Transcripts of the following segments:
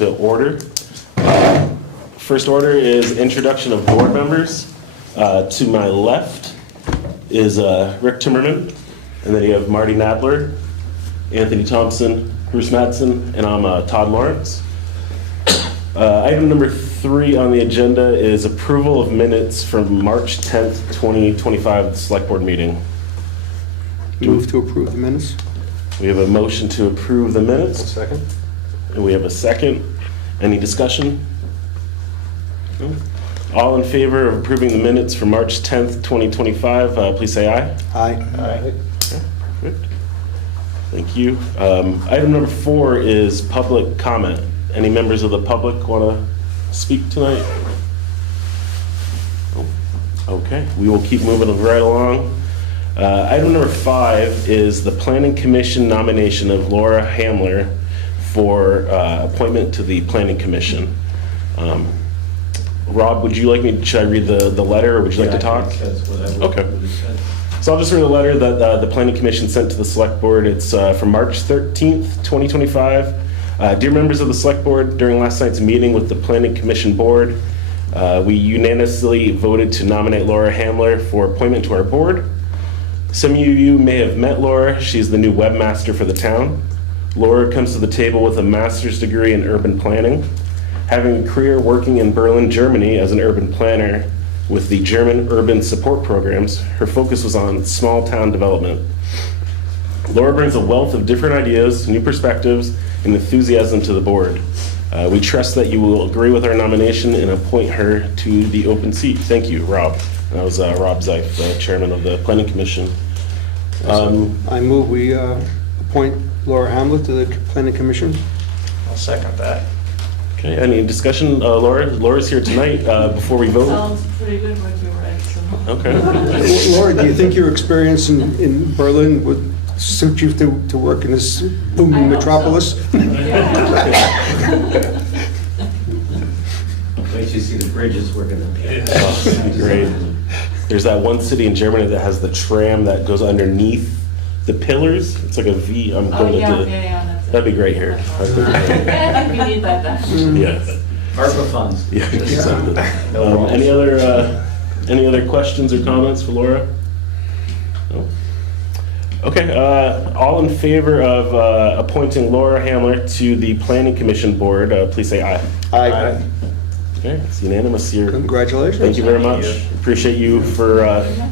to order. First order is introduction of board members. To my left is Rick Timmerman, and then you have Marty Nadler, Anthony Thompson, Bruce Madsen, and I'm Todd Lawrence. Item number 3 on the agenda is approval of minutes from March 10th, 2025, the select board meeting. Move to approve the minutes. We have a motion to approve the minutes. Second. And we have a second. Any discussion? No? All in favor of approving the minutes for March 10th, 2025, please say aye. Aye. Okay, perfect. Thank you. Item number 4 is public comment. Any members of the public want to speak tonight? Oh, okay, we will keep moving right along. Item number 5 is the Planning Commission nomination of Laura Hamler for appointment to the Planning Commission. Rob, would you like me, should I read the letter, or would you like to talk? Okay. So I'll just read the letter that the Planning Commission sent to the Select Board. It's from March 13th, 2025. Dear members of the Select Board, during last night's meeting with the Planning Commission Board, we unanimously voted to nominate Laura Hamler for appointment to our board. Some of you may have met Laura. She's the new webmaster for the town. Laura comes to the table with a master's degree in urban planning. Having a career working in Berlin, Germany as an urban planner with the German urban support programs, her focus was on small town development. Laura brings a wealth of different ideas, new perspectives, and enthusiasm to the board. We trust that you will agree with our nomination and appoint her to the open seat. Thank you, Rob. That was Rob Zeif, the chairman of the Planning Commission. I move we appoint Laura Hamlet to the Planning Commission. I'll second that. Okay, any discussion? Laura's here tonight. Before we vote. Sounds pretty good when you read, so. Okay. Laura, do you think your experience in Berlin would suit you to work in this booming metropolis? So. Wait till you see the bridges we're gonna be. Oh, great. There's that one city in Germany that has the tram that goes underneath the pillars. It's like a V. I'm going Yeah, to. that's it. That'd be great here. Yeah, I think we need that. Yeah. ARPA funds. Yeah. Exactly. No wrongs. Any other questions or comments for Laura? No. Okay. All in favor of appointing Laura Hamler to the Planning Commission board, please say aye. Aye. Okay, it's unanimous here. Congratulations. Thank you very much. Appreciate you for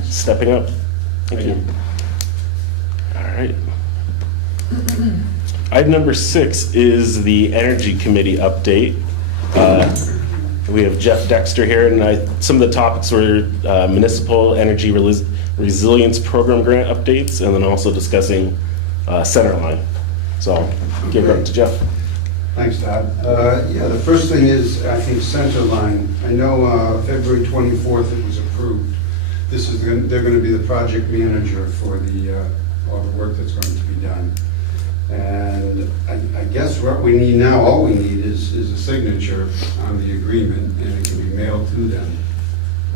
stepping up. Thank you. All right. Item number 6 is the Energy Committee update. We have Jeff Dexter here, and some of the topics were municipal energy resilience program grant updates, and then also discussing Centerline. So I'll give it up to Jeff. Thanks, Todd. Yeah, the first thing is, I think, Centerline. I know February 24th it was approved. They're going to be the project manager for all the work that's going to be done. And I guess what we need now, all we need is a signature on the agreement, and it can be mailed to them.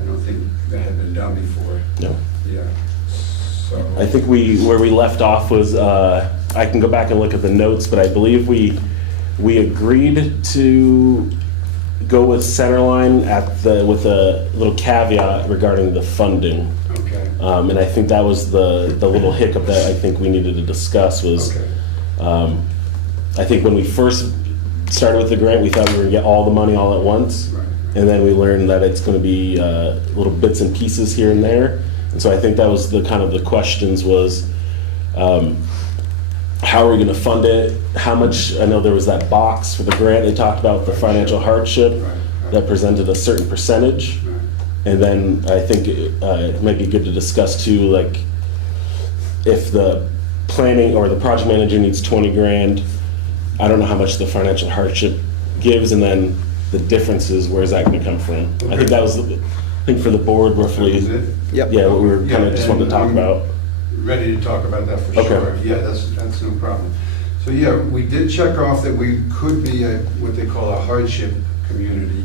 I don't think that had been done before. No. Yeah. So I think where we left off was, I can go back and look at the notes, but I believe we agreed to go with Centerline with a little caveat regarding the funding. okay. And I think that was the little hiccup that I think we needed to discuss was, Okay. I think when we first started with the grant, we thought we were gonna get all the money all at once. Right. And then we learned that it's gonna be little bits and pieces here and there. And so I think that was the kind of the questions was, how are we gonna fund it? How much, I know there was that box for the grant, they talked about the financial hardship Right. that presented a certain percentage. Right. And then I think it might be good to discuss too, like, if the planning or the project manager needs 20 grand, I don't know how much the financial hardship gives, and then the differences, where's that gonna come from? I think that was, I think for the board roughly, Is it? Yep. yeah, what we were kind Yeah, of just wanted to talk and about. Ready to talk about that for Okay. sure. Yeah, that's no problem. So yeah, we did check off that we could be what they call a hardship community,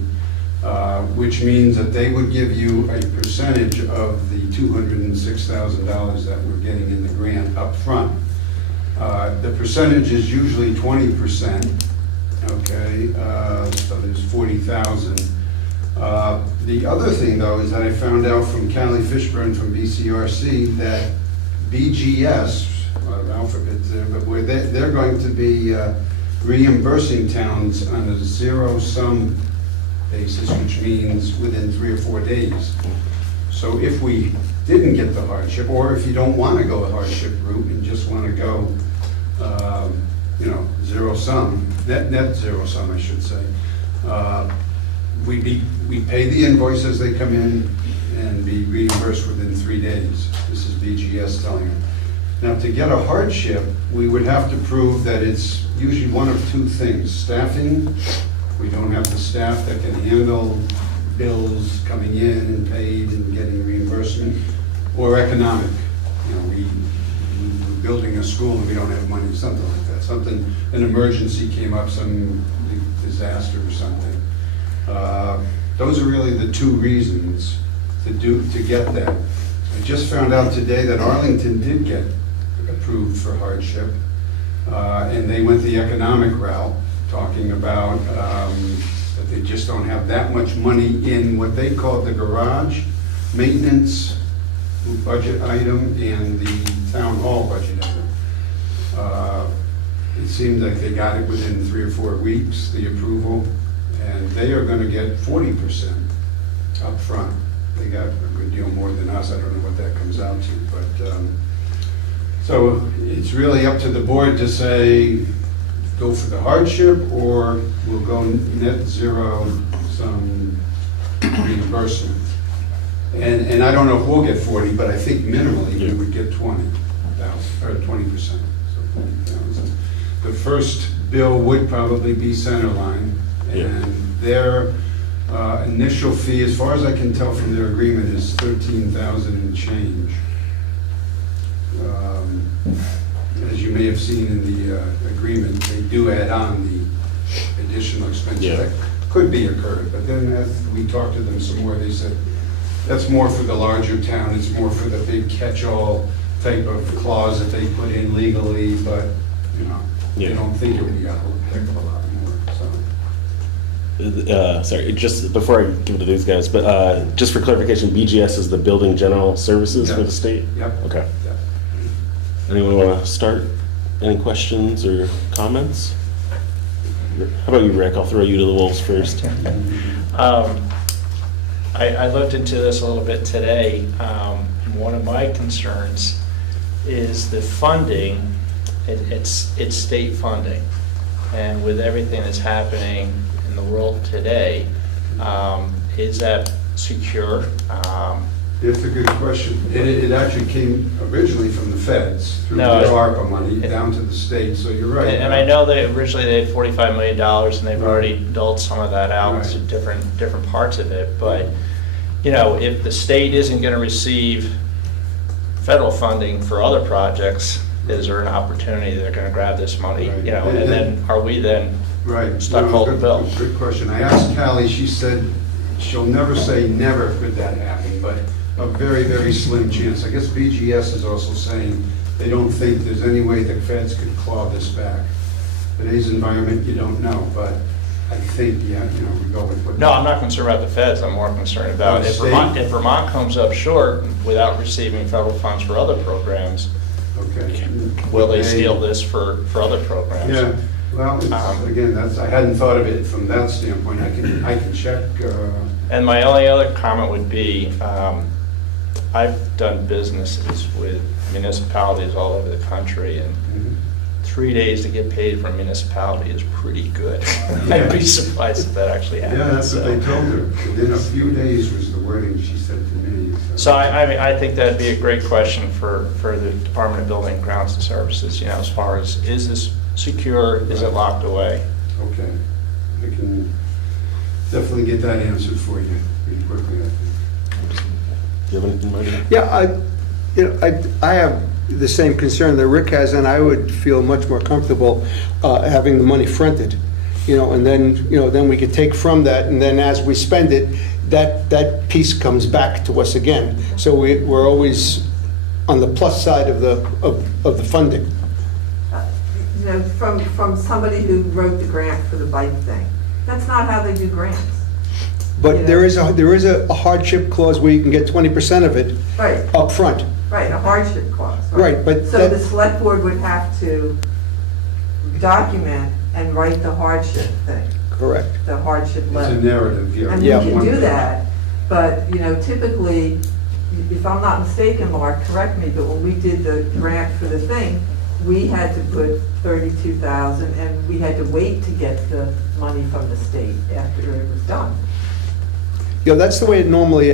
which means that they would give you a percentage of the $206,000 that we're getting in the grant up front. The percentage is usually 20%, Okay, so there's 40,000. The other thing, though, is that I found out from Callie Fishburne from BCRC that BGS, alphabet there, but they're going to be reimbursing towns on a zero-sum basis, which means within 3 or 4 days. So if we didn't get the hardship, or if you don't want to go the hardship route and just want to go, zero sum, net zero sum, I should say, we pay the invoice as they come in and be reimbursed within 3 days. This is BGS telling them. Now, to get a hardship, we would have to prove that it's usually one of two things: staffing. We don't have the staff that can handle bills coming in and paid and getting reimbursement, or economic. We're building a school and we don't have money, something like that. An emergency came up, some disaster or something. Those are really the two reasons to get that. I just found out today that Arlington did get approved for hardship, and they went the economic route, talking about that they just don't have that much money in what they call the garage maintenance budget item and the town hall budget item. It seemed like they got it within 3 or 4 weeks, the approval, and they are going to get 40% up front. They got a good deal more than us. I don't know what that comes out to, but so it's really up to the board to say, go for the hardship, or we'll go net zero some reimbursement. And I don't know if we'll get 40, but I think minimally we would get 20,000 or 20%. So 40,000. The first bill would probably be Centerline, and their initial fee, as far as I can tell from their agreement, is 13,000 and change. As you may have seen in the agreement, they do add on the additional expense that could be incurred. But then as we talked to them some more, they said that's more for the larger town. It's more for the big catch-all type of clause that they put in legally, but they don't think it would be a heck of a lot more. So. Sorry, just before I give it to these guys, but just for clarification, BGS is the Building General Services for the state? Yep. Okay. Yep. Anyone want to start? Any questions or comments? How about you, Rick? I'll throw you to the wolves first. I looked into this a little bit today. One of my concerns is the funding. It's state funding, and with everything that's happening in the world today, is that secure? It's a good question. It actually came originally from the feds, through No, their ARPA money, down to the state, so you're right. And I know that originally they had $45 million, and they've already doled some of that out to different parts of it. But, if the state isn't going to receive federal funding for other projects, is there an opportunity they're going to grab this money? Right. And then are we then stuck holding the bill? Good question. I asked Callie, she said she'll never say never could that happen, but a very, very slim chance. I guess BGS is also saying they don't think there's any way the feds could claw this back. Today's environment, you don't know, but I think, we go with what... No, I'm not concerned about the feds. I'm more concerned about if Vermont comes up short without receiving federal funds for other programs, will they steal this for other programs? Yeah, well, again, I hadn't thought of it from that standpoint. I can check... And my only other comment would be, I've done businesses with municipalities all over the country, and 3 days to get paid from a municipality is pretty good. I'd be surprised if that actually happens. Yeah, that's what they told her. Within a few days was the wording she said to me. So I think that'd be a great question for the Department of Building, Grounds and Services, as far as, is this secure, is it locked away? Okay, I can definitely get that answered for you pretty quickly, I think. Do you have anything, Marty? Yeah, I have the same concern that Rick has, and I would feel much more comfortable having the money fronted, and then we could take from that, and then as we spend it, that piece comes back to us again. So we're always on the plus side of the funding. know, from somebody who wrote the grant for the bike thing. That's not how they do grants. But there is a hardship clause where you can get 20% of it Right, up front. right, a hardship clause. Right, but So that- the select board would have to document and write the hardship thing, Correct. the hardship It's a letter. narrative, yeah. And we Yeah. can One do page. that, but, you know, typically, if I'm not mistaken, Mark, correct me, but when we did the grant for the thing, we had to put 32,000, and we had to wait to get the money from the state after it was done. You know, that's the way it normally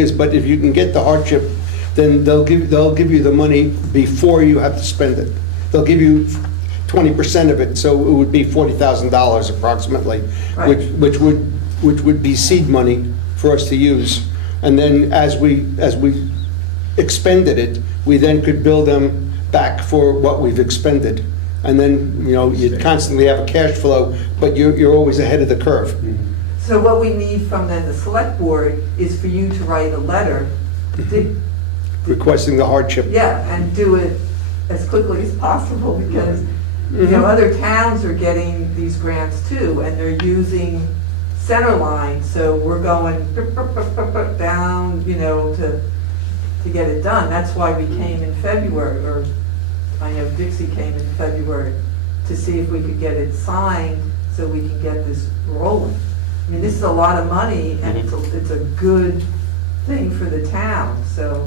is, but if you can get the hardship, then they'll give you the money before you have to spend it. They'll give you 20% of it, so it would be $40,000 approximately, Right. which would be seed money for us to use. And then as we expended it, we then could bill them back for what we've expended. And then, you know, you constantly have a cash flow, but you're always ahead of the curve. So what we need from then the select board is for you to write a letter, Requesting the hardship. yeah, and do it as quickly as possible, because, you know, other towns are getting these grants too, and they're using Centerline, so we're going down, you know, to get it done. That's why we came in February, or I know Dixie came in February, to see if we could get it signed so we can get this rolling. I mean, this is a lot of money, and it's a good thing for the town, so.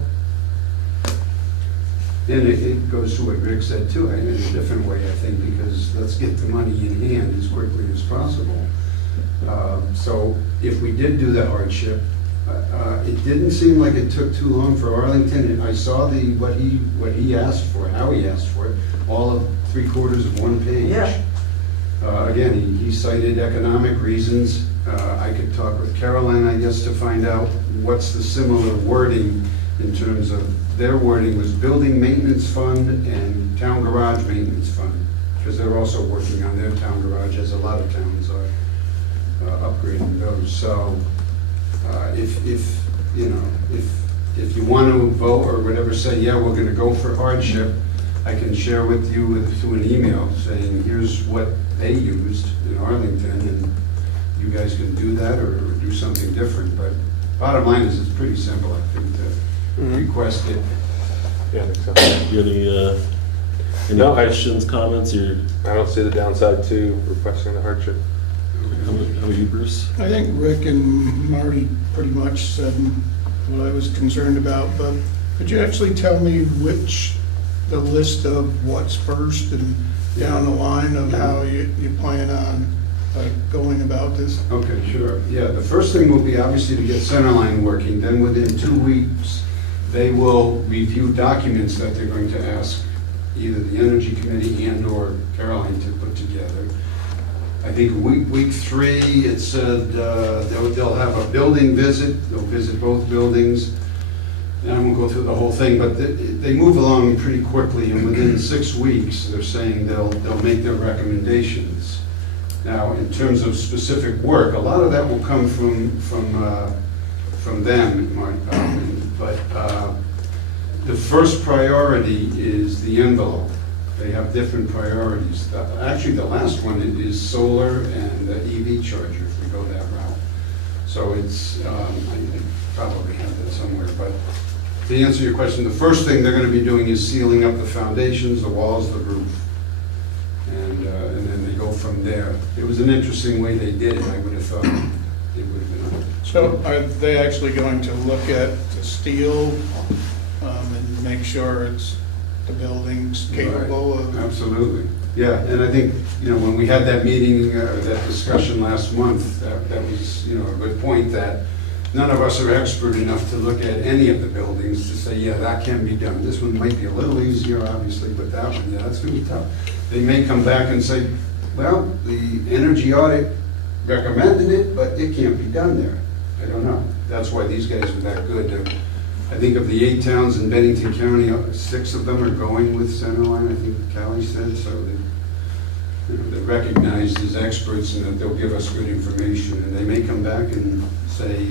And it goes to what Rick said too, in a different way, I think, because let's get the money in hand as quickly as possible. So if we did do the hardship, it didn't seem like it took too long for Arlington. And I saw what he asked for, how he asked for it, all of 3/4 of one page. Yeah. Again, he cited economic reasons. I could talk with Caroline, I guess, to find out what's the similar wording in terms of their wording was building maintenance fund and town garage maintenance fund, because they're also working on their town garage, as a lot of towns are upgrading those. So if you want to vote or whatever, say, yeah, we're going to go for hardship, I can share with you through an email saying, here's what they used in Arlington, and you guys can do that or do something different. But bottom line is, it's pretty simple, I think, to request it. Yeah, I think so. You have any No, questions, comments, or I don't see the downside to requesting the hardship. how about you, Bruce? I think Rick and Marty pretty much said what I was concerned about, but could you actually tell me the list of what's first and down the line of how you plan on going about this? Okay, sure. Yeah, the first thing will be obviously to get Centerline working. Then within 2 weeks, they will review documents that they're going to ask either the Energy Committee and/or Caroline to put together. I think week 3, it said they'll have a building visit. They'll visit both buildings. And I won't go through the whole thing, but they move along pretty quickly. And within 6 weeks, they're saying they'll make their recommendations. Now, in terms of specific work, a lot of that will come from them, Mark. But the first priority is the envelope. They have different priorities. Actually, the last one is solar and the EV charger, if we go that route. So it's, I probably have that somewhere, but to answer your question, the first thing they're going to be doing is sealing up the foundations, the walls, the roof. And then they go from there. It was an interesting way they did it. I would have thought it would have been. So are they actually going to look at the steel and make sure the building's capable of? Absolutely. Yeah, and I think, when we had that meeting, that discussion last month, that was, a good point, that none of us are expert enough to look at any of the buildings to say, yeah, that can be done. This one might be a little easier, obviously, but that one, yeah, that's going to be tough. They may come back and say, well, the energy audit recommended it, but it can't be done there. I don't know. That's why these guys are that good. I think of the 8 towns in Bennington County, 6 of them are going with Centerline, I think Callie said, so they're recognized as experts and that they'll give us good information. And they may come back and say,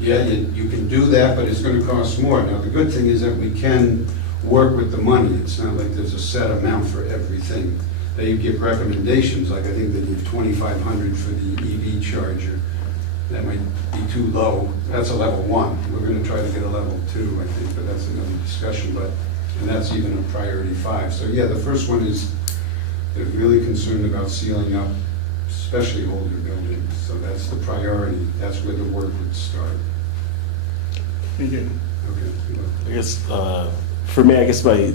yeah, you can do that, but it's going to cost more. Now, the good thing is that we can work with the money. It's not like there's a set amount for everything. They give recommendations, like I think they give 2,500 for the EV charger. That might be too low. That's a level 1. We're gonna try to get a level 2, I think, but that's another discussion, and that's even a priority 5. So yeah, the first one is, they're really concerned about sealing up, especially older buildings. So that's the priority. That's where the work would start. Thank you. Okay. I guess, for me, I guess the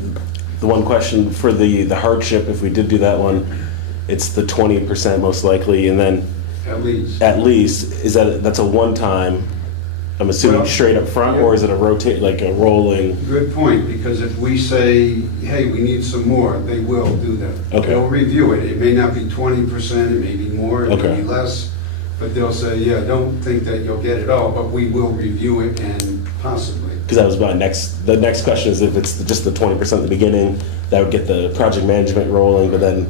one question for the hardship, if we did do that one, it's the 20% most likely, and then At least. at least, that's a one-time, I'm assuming Well, straight up front, or is it a rotate, like a rolling? Good point, because if we say, hey, we need some more, they will do that. Okay. They'll review it. It may not be 20%, it may be more, it may Okay. be less, but they'll say, yeah, don't think that you'll get it all, but we will review it and possibly. Because that was the next question is if it's just the 20% at the beginning, that would get the project management rolling, but then,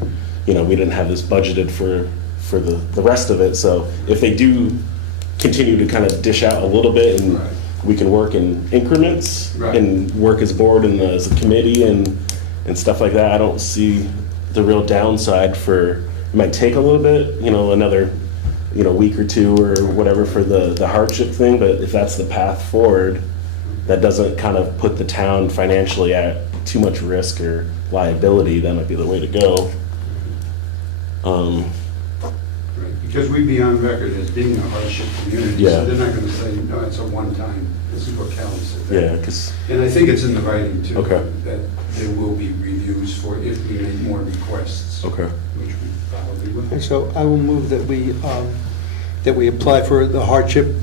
we didn't have this budgeted for the rest of it. So if they do continue to kind of dish out a little bit, and Right. we can work in increments Right. and work as a board and as a committee and stuff like that, I don't see the real downside for, it might take a little bit, another, week or two or whatever for the hardship thing, but if that's the path forward, that doesn't kind of put the town financially at too much risk or liability, that might be the way to go. Right, because we'd be on record as being a hardship community, Yeah. so they're not gonna say, no, it's a one-time, this is what Callan said. Yeah, because, And I think it's in the writing too. Okay. That there will be reviews for if we make more requests. okay. Which we probably will. And so I will move that we apply for the hardship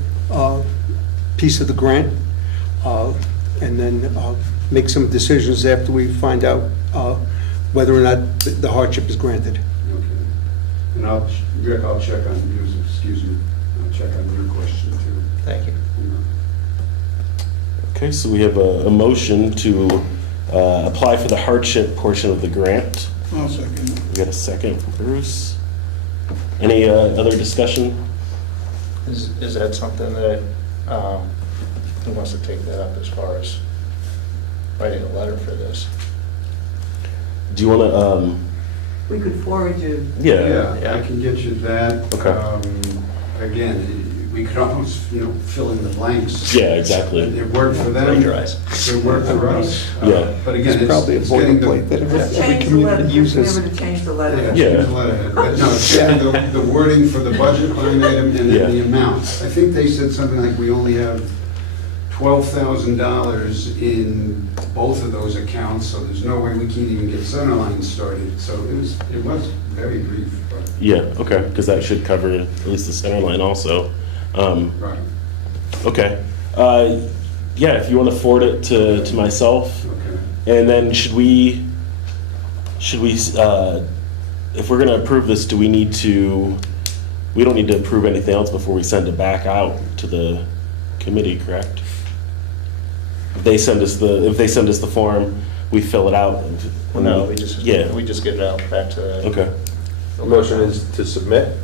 piece of the grant, and then make some decisions after we find out whether or not the hardship is granted. Okay. And Rick, I'll check on yours, excuse me, I'll check on your question too. Thank you. Okay, so we have a motion to apply for the hardship portion of the grant. I'll second. We got a second from Bruce. Any other discussion? Is that something that, who wants to take that up as far as writing a letter for this? Do you want to, We could forward you. yeah, Yeah, I can get you that. Okay. Again, we could almost, fill in the blanks. yeah, exactly. It worked for them. Plagiarize. It worked for us. Yeah. But again, It's probably a it's getting boilerplate that Just every change the letter, community just uses. remember to change the Yeah, letter. Yeah. change the letterhead. But no, it's getting the wording for the budget line item and Yeah. then the amounts. I think they said something like we only have $12,000 in both of those accounts, so there's no way we can't even get Sunderland started. So it was very brief, but, Yeah, okay, because that should cover at least the center line also. right, Okay. Yeah, if you want to forward it to myself, okay. and then should we, if we're going to approve this, do we need to, we don't need to approve anything else before we send it back out to the committee, correct? If they send us the form, we fill it out. Well, no, we just get it out back to. Okay. The motion is to submit?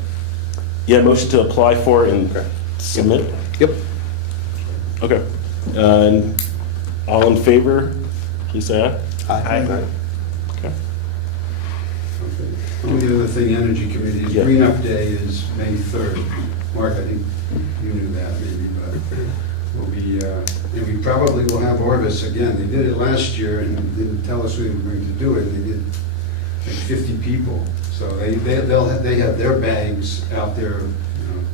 Yeah, motion to apply for it and Okay. submit? Yep. Okay. And all in favor, please say aye. Aye. Okay. Okay. Only other thing, Energy Committee, is Yeah. Green Up Day is May 3rd. Mark, I think you knew that maybe, but we'll be, and we probably will have Orvis again. They did it last year and didn't tell us we were going to do it. They did like 50 people. So they have their bags out there.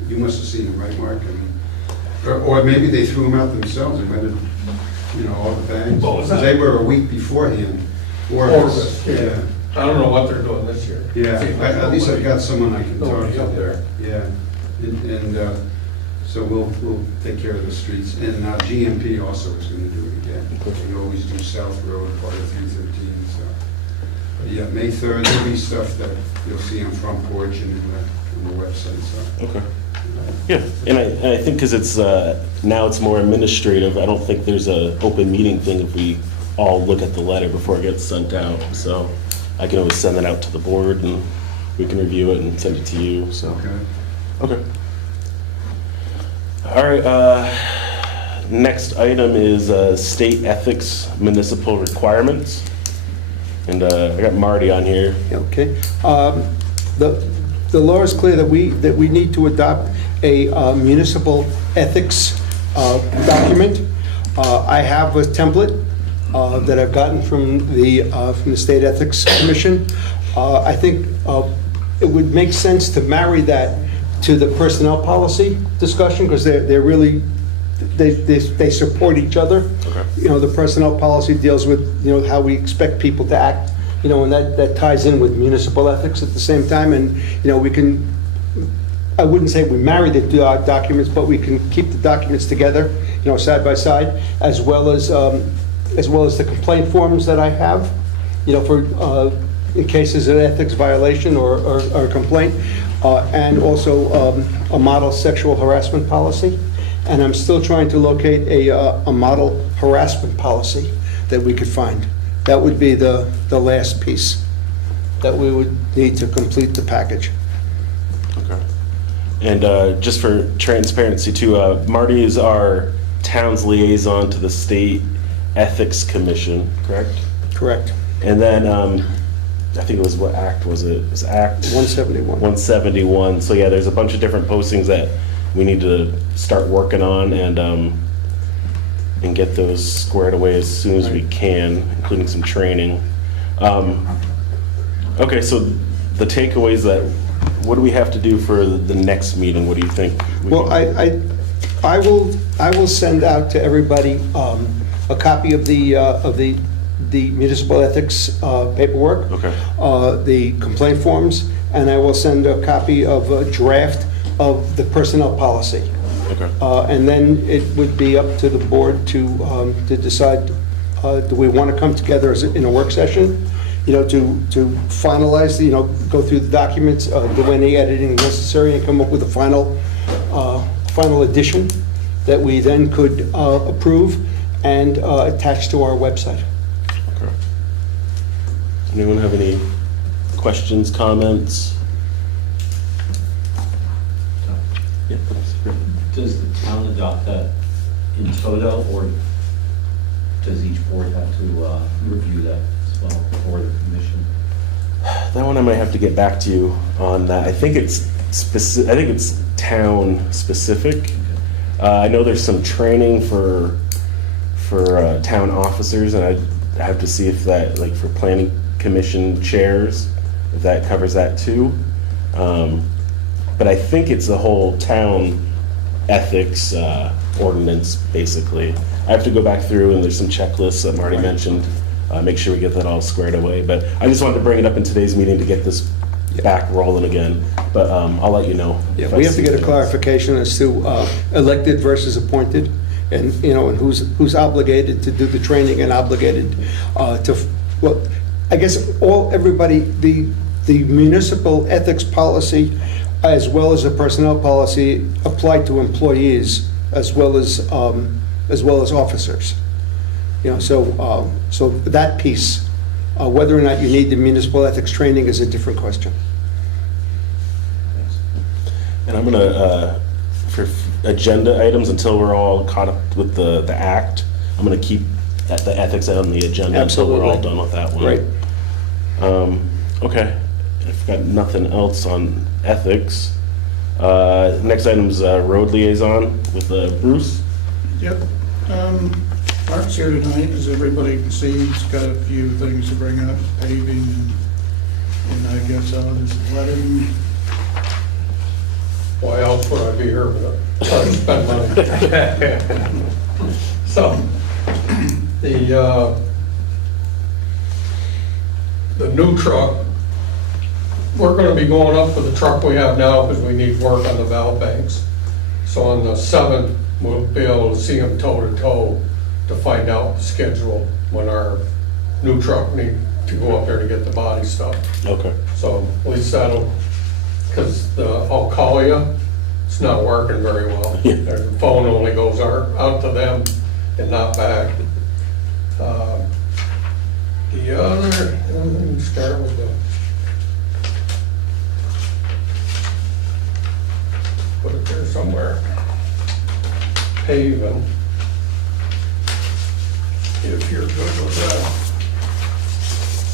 You must have seen them, right, Mark? I mean, or maybe they threw them out themselves and rented, all the bags. What was that? They were a week beforehand. Orvis, yeah. Yeah. I don't know what they're doing this year. Yeah, at least I've got someone I can talk Nobody to. up there. Yeah, and so we'll take care of the streets. And GMP also is going to do it again. We always do South Road, part of 313, so. But yeah, May 3rd, there'll be stuff that you'll see on Front Porch and on the website, so. Okay. Yeah, and I think because it's, now it's more administrative, I don't think there's a open meeting thing if we all look at the letter before it gets sent out. So I can always send it out to the board and we can review it and send it to you, so. Okay. Okay. All right, Next item is state ethics municipal requirements. And I got Marty on here. Okay. The law is clear that we need to adopt a municipal ethics document. I have a template that I've gotten from the State Ethics Commission. I think it would make sense to marry that to the personnel policy discussion, because they're really, they support each other. Okay. You know, the personnel policy deals with, you know, how we expect people to act, you know, and that ties in with municipal ethics at the same time. And, you know, we can, I wouldn't say we marry the documents, but we can keep the documents together, you know, side by side, as well as the complaint forms that I have, you know, for in cases of ethics violation or a complaint, and also a model sexual harassment policy. And I'm still trying to locate a model harassment policy that we could find. That would be the last piece that we would need to complete the package. Okay. And just for transparency too, Marty is our town's liaison to the State Ethics Commission, correct? Correct. And then I think it was, what act was it? It was Act 171. 171. So yeah, there's a bunch of different postings that we need to start working on and get those squared away as soon as we can, including some training. Okay, so the takeaways that, what do we have to do for the next meeting? What do you think? Well, I will send out to everybody a copy of the municipal ethics paperwork. Okay. The complaint forms, and I will send a copy of a draft of the personnel policy. Okay. And then it would be up to the board to decide, do we want to come together in a work session, you know, to finalize, you know, go through the documents, do any editing necessary, and come up with a final edition that we then could approve and attach to our website. Okay. Anyone have any questions, comments? Yeah, please. Does the town adopt that in toto, or does each board have to review that as well, or the commission? That one I might have to get back to you on that. I think it's I think it's town specific. I know there's some training for town officers, and I have to see if that, like for planning commission chairs, if that covers that too. But I think it's the whole town ethics ordinance, basically. I have to go back through, and there's some checklists that Marty mentioned. Make sure we get that all squared away. But I just wanted to bring it up in today's meeting to get this back rolling again. But I'll let you know. Yeah, we have to get a clarification as to elected versus appointed, and, you know, and who's obligated to do the training and obligated to, well, I guess everybody, the municipal ethics policy as well as the personnel policy apply to employees as well as officers. You know, so that piece, whether or not you need the municipal ethics training is a different question. And I'm gonna, for agenda items, until we're all caught up with the act, I'm gonna keep the ethics on the agenda until we're all Absolutely. done with that one. Right. Okay, I've got nothing else on ethics. Next item's road liaison with Bruce. Yep. Mark's here tonight, as everybody can see. He's got a few things to bring up, paving, and I guess I'll just let him. Why else would I be here but to spend money? So, the new truck, we're gonna be going up with the truck we have now because we need work on the valve banks. So on the 7th, we'll be able to see them toe to toe to find out the schedule when our new truck need to go up there to get the body stuff. Okay. So at least that'll, because the Alcalia, it's not working very well. Yeah. Their phone only goes out to them and not back. The other, let me start with put it there somewhere. Paving. if you're good with that.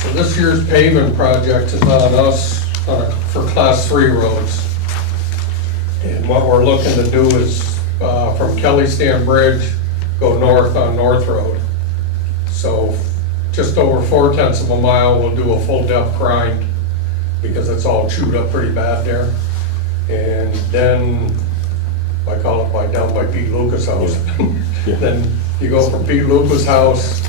So this year's paving project is on us for class 3 roads. And what we're looking to do is from Kelly Stan Bridge, go north on North Road. So just over 4/10 of a mile, we'll do a full depth grind because it's all chewed up pretty bad there. And then, I call it down by Pete Lucas' house. Yeah. Then you go from Pete Lucas' house,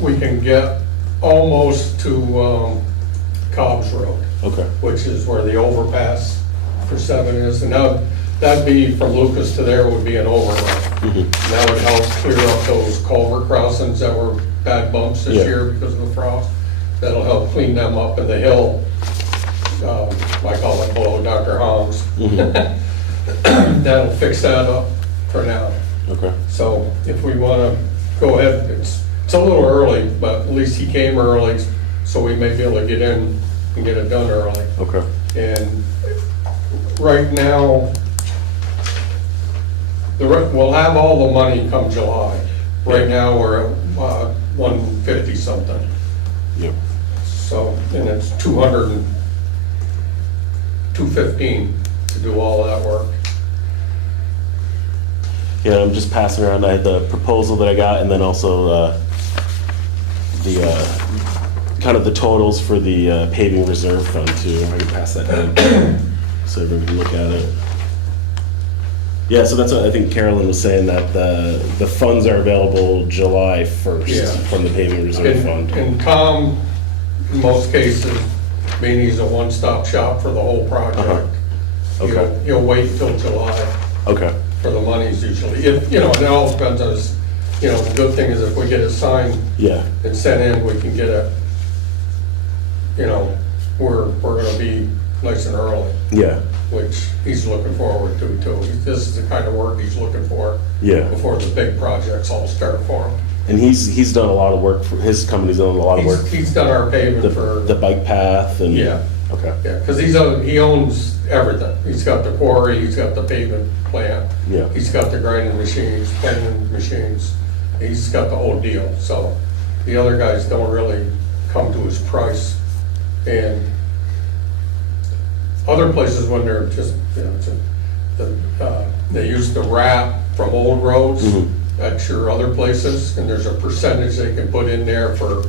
we can get almost to Cobb's Road. Okay. Which is where the overpass for 7 is. And now, that'd be from Lucas to there would be an overrun. That would help clear up those culvert crossings that were bad bumps this Yeah. year because of the frost. That'll help clean them up in the hill. I call it below Dr. Holmes. That'll fix that up for now. Okay. So if we want to go ahead, it's a little early, but at least he came early, so we may be able to get in and get it done early. Okay. And right now, we'll have all the money come July. Right now, we're at 150 something. Yep. So, and it's 215 to do all that work. Yeah, I'm just passing around. I had the proposal that I got, and then also the kind of the totals for the paving reserve fund too. I can pass that down so everyone can look at it. Yeah, so that's what I think Carolyn was saying, that the funds are available July 1st Yeah. from the paving reserve fund. And Tom, in most cases, being he's a one-stop shop for the whole project, Okay. he'll wait until July Okay. for the monies usually. If, and it all depends on us, the good thing is if we get it signed Yeah. and sent in, we can get it, we're gonna be nice and early, Yeah. which he's looking forward to too. This is the kind of work he's looking for Yeah. before the big projects all start for him. And he's done a lot of work for his company's done a lot of work. He's done our paving for. The bike path and Yeah. Okay. Yeah, because he owns everything. He's got the quarry, he's got the paving plant. Yeah. He's got the grinding machines, planing machines. He's got the whole deal. So the other guys don't really come to his price. And other places, when they're just, they use the wrap from old roads at your other places, and there's a percentage they can put in there for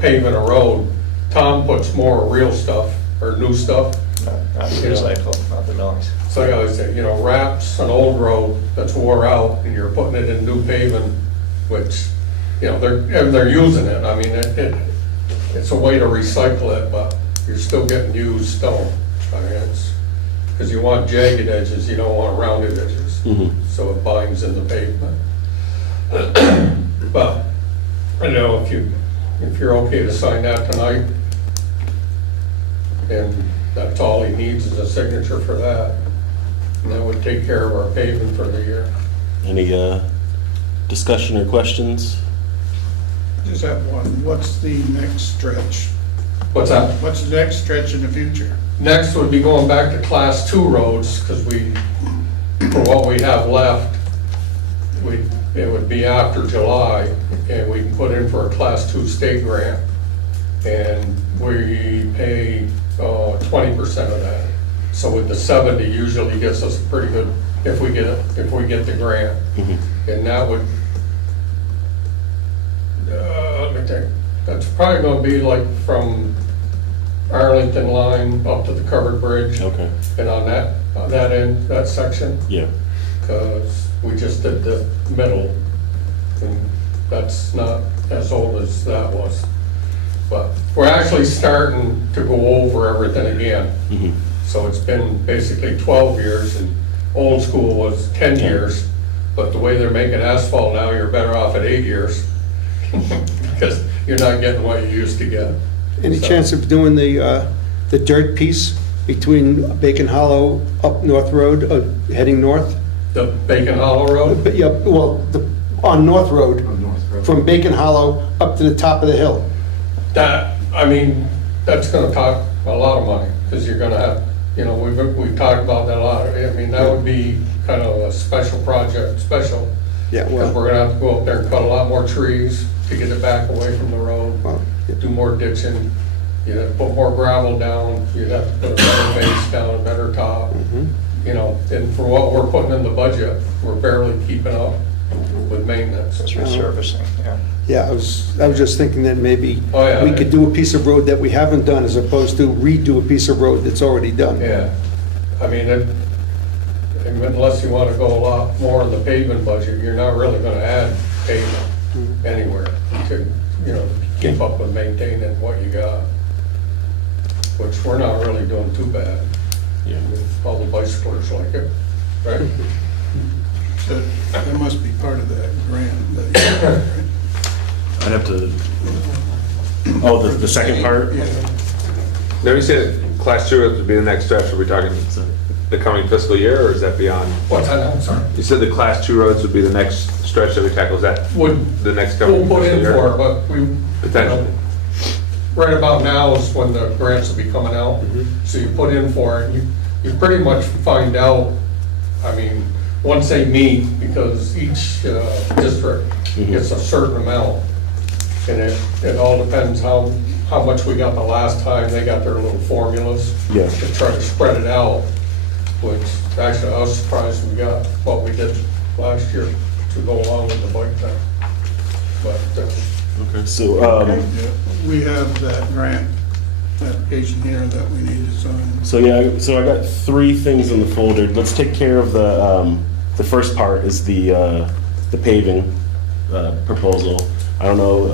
paving a road. Tom puts more real stuff, or new stuff. Not the recycle, not the millings. So like I always say, wraps an old road that's wore out, and you're putting it in new paving, which, they're using it. I mean, it's a way to recycle it, but you're still getting used stone. I mean, because you want jagged edges, you don't want rounded edges. So it binds in the pavement. But, if you're okay to sign that tonight, and that's all he needs is a signature for that, and that would take care of our paving for the year. Any discussion or questions? Just have one. What's the next stretch? What's that? What's the next stretch in the future? Next would be going back to class 2 roads, because for what we have left, it would be after July, and we can put in for a class 2 state grant, and we pay 20% of that. So with the 70 usually gets us pretty good, if we get the grant. And that would, let me think, that's probably gonna be like from Arlington line up to the covered bridge. Okay. And on that end, that section, Yeah. because we just did the middle, and that's not as old as that was. But we're actually starting to go over everything again. So it's been basically 12 years, and old school was 10 years, but the way they're making asphalt now, you're better off at 8 years, because you're not getting what you used to get. Any So- chance of doing the dirt piece between Bacon Hollow up North Road, heading north? The Bacon Hollow Road? But, yeah, well, on North Road, from Bacon Hollow up to the top of the hill. That's gonna cost a lot of money, because you're gonna have, we've talked about that a lot. I mean, that would be kind of a special project, special Yeah, Because we're well, gonna have to go up there and cut a lot more trees to get it back away from the road, well, do more ditching. You'd have to put more gravel down, you'd have to put a better base down, a better top. You know, and for what we're putting in the budget, we're barely keeping up with maintenance. It's resurfacing, yeah. yeah, I was just thinking that maybe Oh, yeah. we could do a piece of road that we haven't done as opposed to redo a piece of road that's already done. Yeah, I mean, unless you want to go a lot more in the pavement budget, you're not really going to add pavement anywhere to, you know, keep up with maintaining what you got, which we're not really doing too bad. Yeah. All the bicyclers like it, right? So that must be part of that grant. that- right? I'd have to, oh, the second part? Yeah. Now, you said class 2 roads would be the next stretch. Are we talking the coming fiscal year, or is that beyond? What's that, I'm sorry? You said the class 2 roads would be the next stretch that we tackle. Is that Would, the next we'll coming put fiscal in year? for it, but we. Potentially. Right about now is when the grants will be coming out. So you put in for it, you pretty much find out, I mean, once they meet, because each district gets a certain amount. And it all depends how much we got the last time. They got their little formulas. Yeah. To try to spread it out, which actually I was surprised we got what we did last year to go along with the bike thing. But, Okay, so, Yeah, we have that grant application here that we need to sign. so yeah, so I got 3 things in the folder. Let's take care of the first part is the paving proposal. I don't know,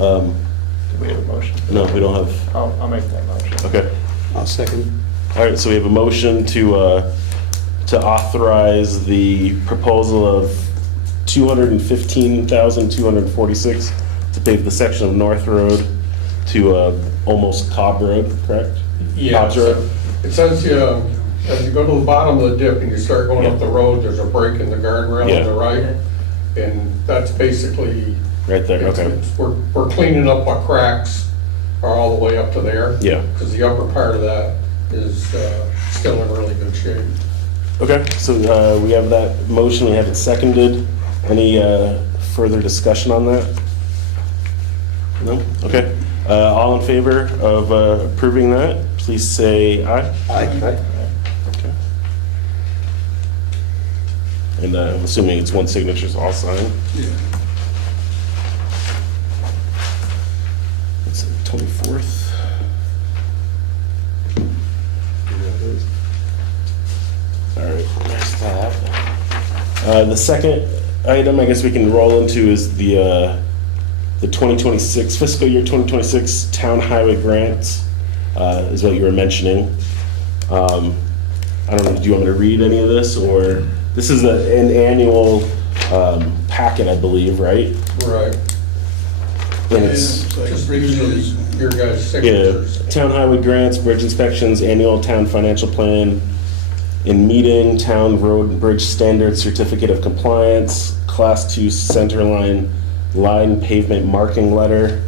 Do we have a motion? no, we don't have, I'll make that motion. okay. I'll second. All right, so we have a motion to authorize the proposal of $215,246 to pave the section of North Road to almost Cobb Road, correct? yeah, Cobb's Road? it says, as you go to the bottom of the dip and you start going up the road, there's a break in the guardrail Yeah. on the right. And that's basically. Right there, okay. We're cleaning up what cracks are all the way up to there. Yeah. Because the upper part of that is still in really good shape. Okay, so we have that motion, we have it seconded. Any further discussion on that? No? Okay. All in favor of approving that, please say aye. Aye. Okay. And I'm assuming it's one signature, so I'll sign. Yeah. It's the 24th. All right, there's that. The second item I guess we can roll into is the 2026, fiscal year 2026 town highway grants, is what you were mentioning. I don't know, do you want me to read any of this, or, this is an annual packet, I believe, right? Right. And it's, It's like Just bridges. usually your guys' yeah, signatures. town highway grants, bridge inspections, annual town financial plan, in meeting, town road and bridge standards, certificate of compliance, class 2 center line pavement marking letter.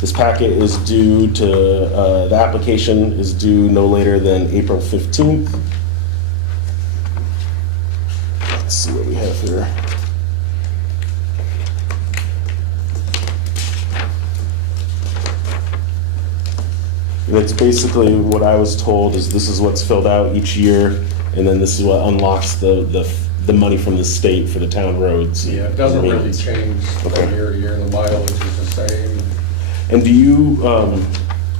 This packet is due to, the application is due no later than April 15th. Let's see what we have here. And it's basically what I was told is this is what's filled out each year, and then this is what unlocks the money from the state for the town roads. Yeah, it doesn't really Maintenance. change from Okay. year to year. The mileage is the same. And do you,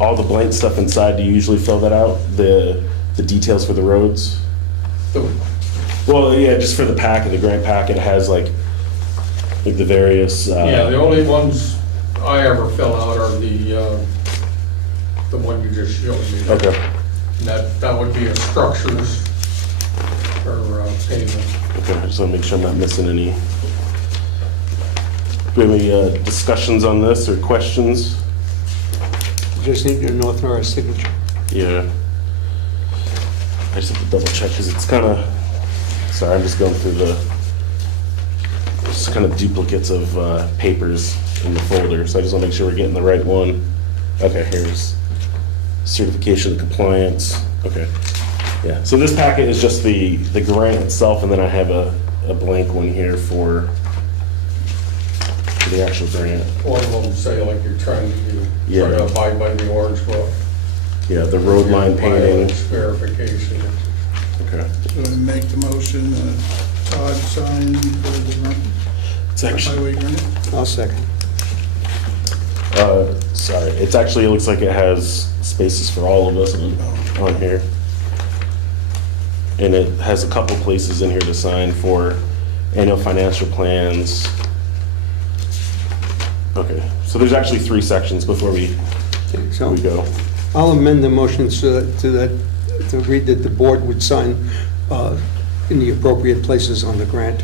all the blank stuff inside, do you usually fill that out, the details for the roads? The- Well, yeah, just for the packet, the grant packet, it has like the various. Yeah, the only ones I ever fill out are the one you just showed me. Okay, And that would be a structures or pavement. okay, I just want to make sure I'm not missing any. Do we have any discussions on this or questions? Just need your North Norris signature. Yeah. I just have to double check because it's kind of, sorry, I'm just going through just kind of duplicates of papers in the folder, so I just want to make sure we're getting the right one. Okay, here's certification of compliance. Okay. Yeah, so this packet is just the grant itself, and then I have a a blank one here for the actual grant. One of them say like you're trying to Yeah. try to abide by the orange book. Yeah, the road line painting. Mileage verification. Okay. So I make the motion, Todd sign for the It's actually, highway grant. I'll second. sorry, it's actually, it looks like it has spaces for all of us on here. And it has a couple places in here to sign for annual financial plans. Okay, so there's actually 3 sections before we So go. I'll amend the motion so that, to read that the board would sign in the appropriate places on the grant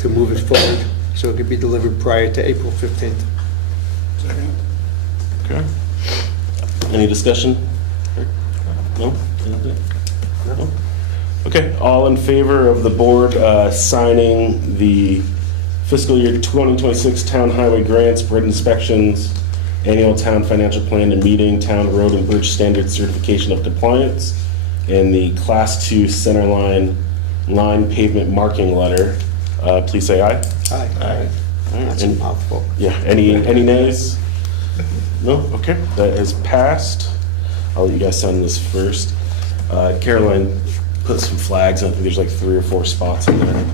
to move it forward, so it could be delivered prior to April 15th. Second. Okay. Any discussion? No? Anything? No? Okay, all in favor of the board signing the fiscal year 2026 town highway grants, bridge inspections, annual town financial plan and meeting, town road and bridge standard certification of compliance, and the Class 2 center line pavement marking letter, please say aye. Aye. Aye. That's a mouthful. Yeah, any nays? No? Okay, that has passed. I'll let you guys sign this first. Caroline put some flags, I think there's like 3 or 4 spots in there.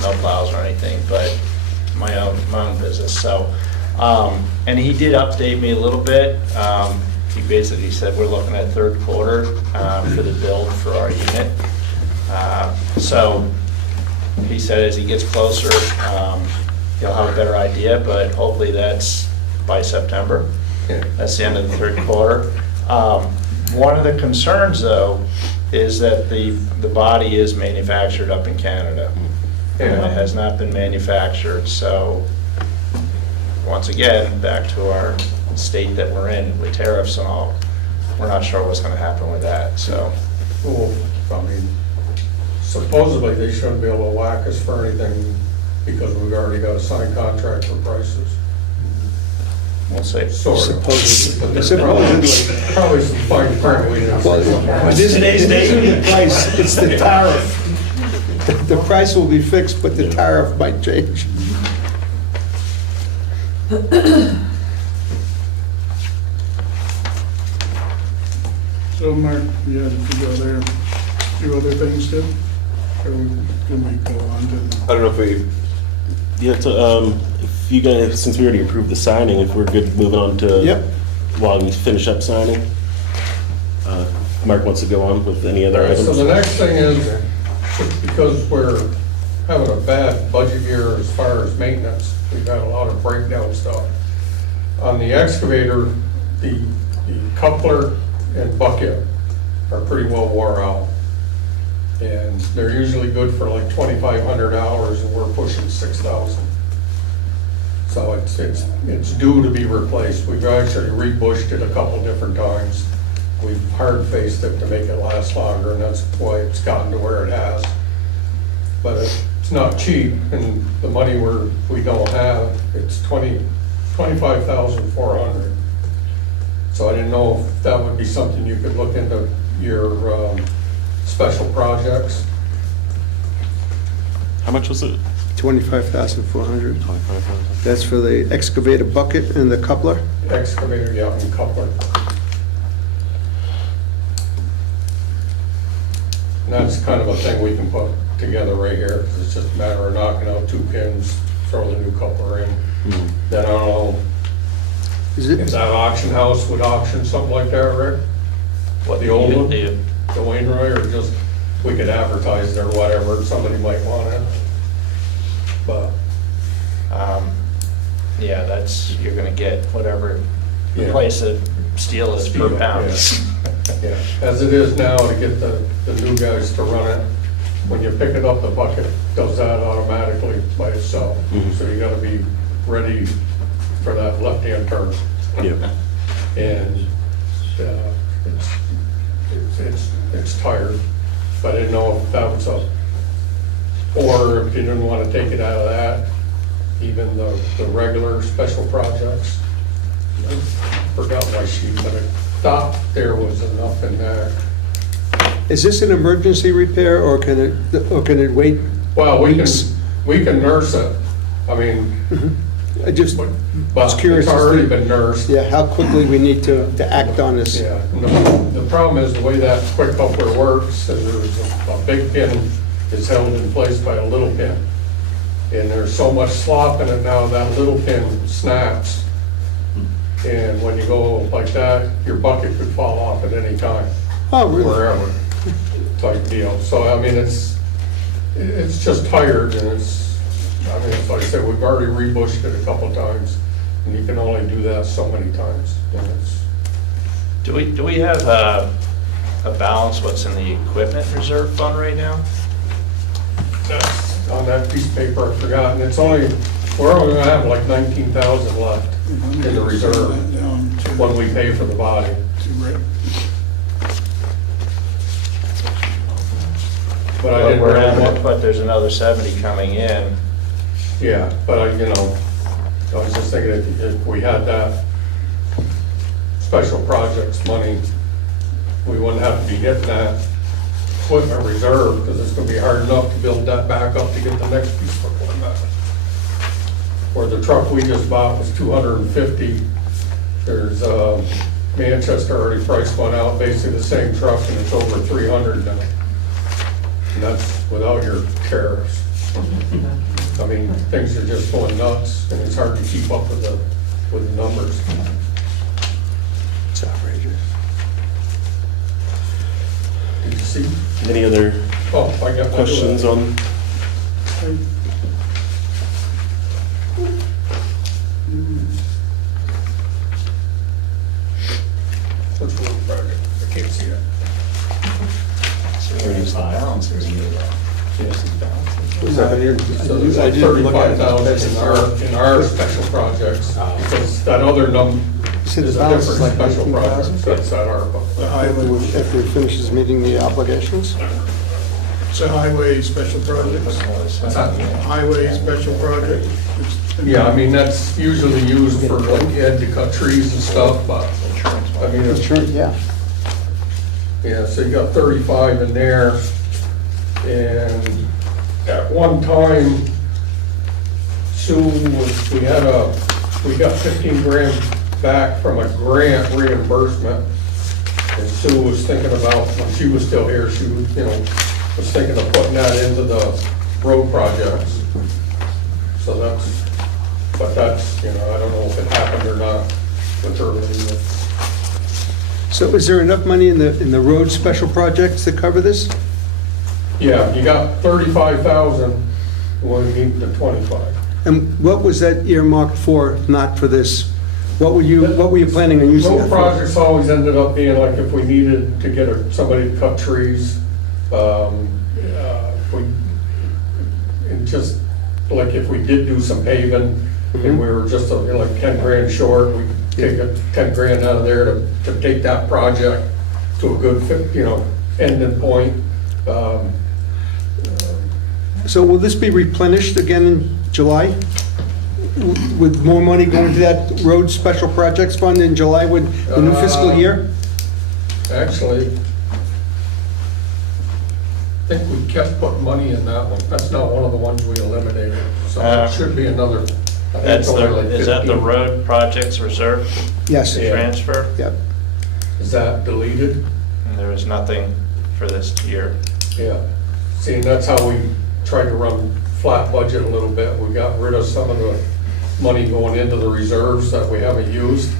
No plows or anything, but my own business, so. And he did update me a little bit. He basically said we're looking at third quarter for the build for our unit. So he said as he gets closer, he'll have a better idea, but hopefully that's by September. Yeah. That's the end of the third quarter. One of the concerns, though, is that the body is manufactured up in Canada. And it has not been manufactured, so once again, back to our state that we're in with tariffs and all, we're not sure what's gonna happen with that, so. Well, I mean, supposedly they shouldn't be able to whack us for anything because we've already got a signed contract for prices. We'll see. Sort of. Supposedly. But there's Supposedly. probably some fine print we didn't. But isn't the price, it's the tariff. The price will be fixed, but the tariff might change. So Mark, yeah, if you go there, do other things too? Or can we go on to? I don't know if we, Yeah, if you guys, since we already approved the signing, if we're good moving on to. Yep. While we finish up signing. Mark wants to go on with any other items. So the next thing is, because we're having a bad budget year as far as maintenance, we've had a lot of breakdown stuff. On the excavator, the coupler and bucket are pretty well wore out. And they're usually good for like 2,500 hours and we're pushing 6,000. So it's due to be replaced. We've actually rebushed it a couple different times. We've hard faced it to make it last longer, and that's why it's gotten to where it has. But it's not cheap, and the money we don't have, it's 25,400. So I didn't know if that would be something you could look into your special projects. How much was it? 25,400. 25,000. That's for the excavator bucket and the coupler? Excavator, yeah, and coupler. And that's kind of a thing we can put together right here. It's just a matter of knocking out 2 pins, throw the new coupler in. Then I don't know Is if it, that auction house would auction something like that, Rick? What The old you one? do. The Wainwright, or just, we could advertise it or whatever, somebody might want it. But, Yeah, you're gonna get whatever the Yeah. price of steel is per Steel, pound. yeah. As it is now, to get the new guys to run it, when you pick it up, the bucket does that automatically by itself. So you gotta be ready for that left-hand turn. Yeah. And it's tired, but I didn't know if that was or if you didn't want to take it out of that, even the regular special projects. I forgot my sheet, but I thought there was enough in there. Is this an emergency repair, or can it wait? Well, weeks? we can nurse it. I mean, I just but was curious. it's as already to- been nursed. Yeah, how quickly we need to act on this. Yeah, the problem is the way that quick coupler works, is there's a big pin is held in place by a little pin. And there's so much slop in it now, that little pin snaps. And when you go like that, your bucket could fall off at any time, Oh, really? wherever, type deal. So, I mean, it's just tired, and it's like I said, we've already rebushed it a couple times, and you can only do that so many times. And it's, Do we have a balance what's in the equipment reserve fund right now? that's on that piece of paper, I forgot, and it's only, we're only gonna have like 19,000 left in the reserve Down to- when we pay for the body. to Rick. But I didn't We're really having, want, but there's another 70 coming in. yeah, but I was just thinking if we had that special projects money, we wouldn't have to be hitting that equipment reserve, because it's gonna be hard enough to build that back up to get the next piece of equipment. Where the truck we just bought was 250. There's, Manchester already priced one out, basically the same truck, and it's over 300 now. And that's without your tariffs. I mean, things are just going nuts, and it's hard to keep up with the numbers. It's outrageous. Did you see? Any other Oh, I got questions on? What's the road project? I can't see that. Here's the balance. Was that here? So there's I like didn't look at it. 35,000 in our special projects, because that other number said is the a balance different is like special 19,000? project, that's at our. The highway, After he finishes meeting the obligations? it's a highway special project. What's that? Highway special project. Yeah, I mean, that's usually used for like Ed to cut trees and stuff, but, I mean, it's, Sure, yeah. yeah, so you got 35 in there. And at one time, Sue was, we got 15 grand back from a grant reimbursement. And Sue was thinking about, when she was still here, she was, was thinking of putting that into the road projects. So that's, I don't know if it happened or not with her leaving. So is there enough money in the road special projects to cover this? Yeah, you got 35,000, well, we need the 25. And what was that earmarked for, not for this? What were you planning on using that Road for? projects always ended up being like if we needed to get somebody to cut trees, and just like if we did do some paving and we were just like 10 grand short, we take 10 grand out of there to take that project to a good, ending point. So will this be replenished again in July? With more money going to that road special projects fund in July with the new fiscal year? Actually, I think we kept putting money in that one. That's not one of the ones we eliminated, so it should be another. I think That's it's only like is that the 15. road projects reserve Yes. Yeah. transfer? Yep. Is that deleted? And there was nothing for this year. Yeah. See, and that's how we tried to run flat budget a little bit. We got rid of some of the money going into the reserves that we haven't used.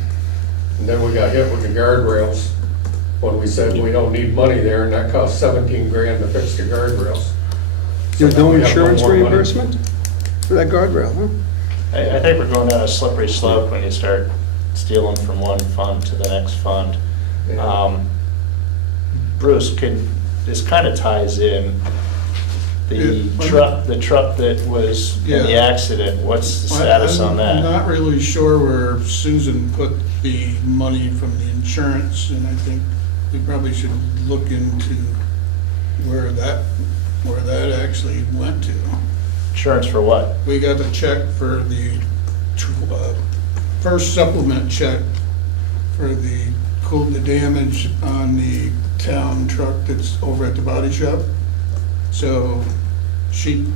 And then we got hit with the guardrails when we said we don't need money there, and that cost 17 grand to fix the guardrails. There's So now no we have insurance more money. reimbursement for that guardrail, huh? I think we're going down a slippery slope when you start stealing from one fund to the next fund. Yeah. Bruce, this kind of ties in, the Yeah. truck that was in the Yeah. accident, what's the status on I'm that? not really sure where Susan put the money from the insurance, and I think we probably should look into where that actually went to. Insurance for what? We got a check for the first supplement check for the cooled the damage on the town truck that's over at the body shop. So she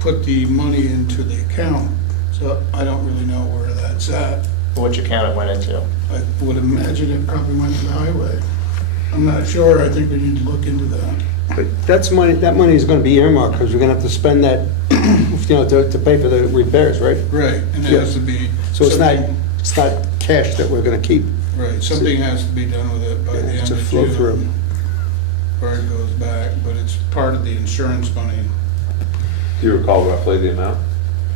put the money into the account, so I don't really know where that's at. Which account it went into? I would imagine it probably went to the highway. I'm not sure, I think we need to look into that. But that's money, that money is gonna be earmarked, because we're gonna have to spend that, to pay for the repairs, right? Right, and it has to be. So it's something- not cash that we're gonna keep. Right, something has to be done with it by the It's end a of flow through. June. Or it goes back, but it's part of the insurance money. Do you recall roughly the amount?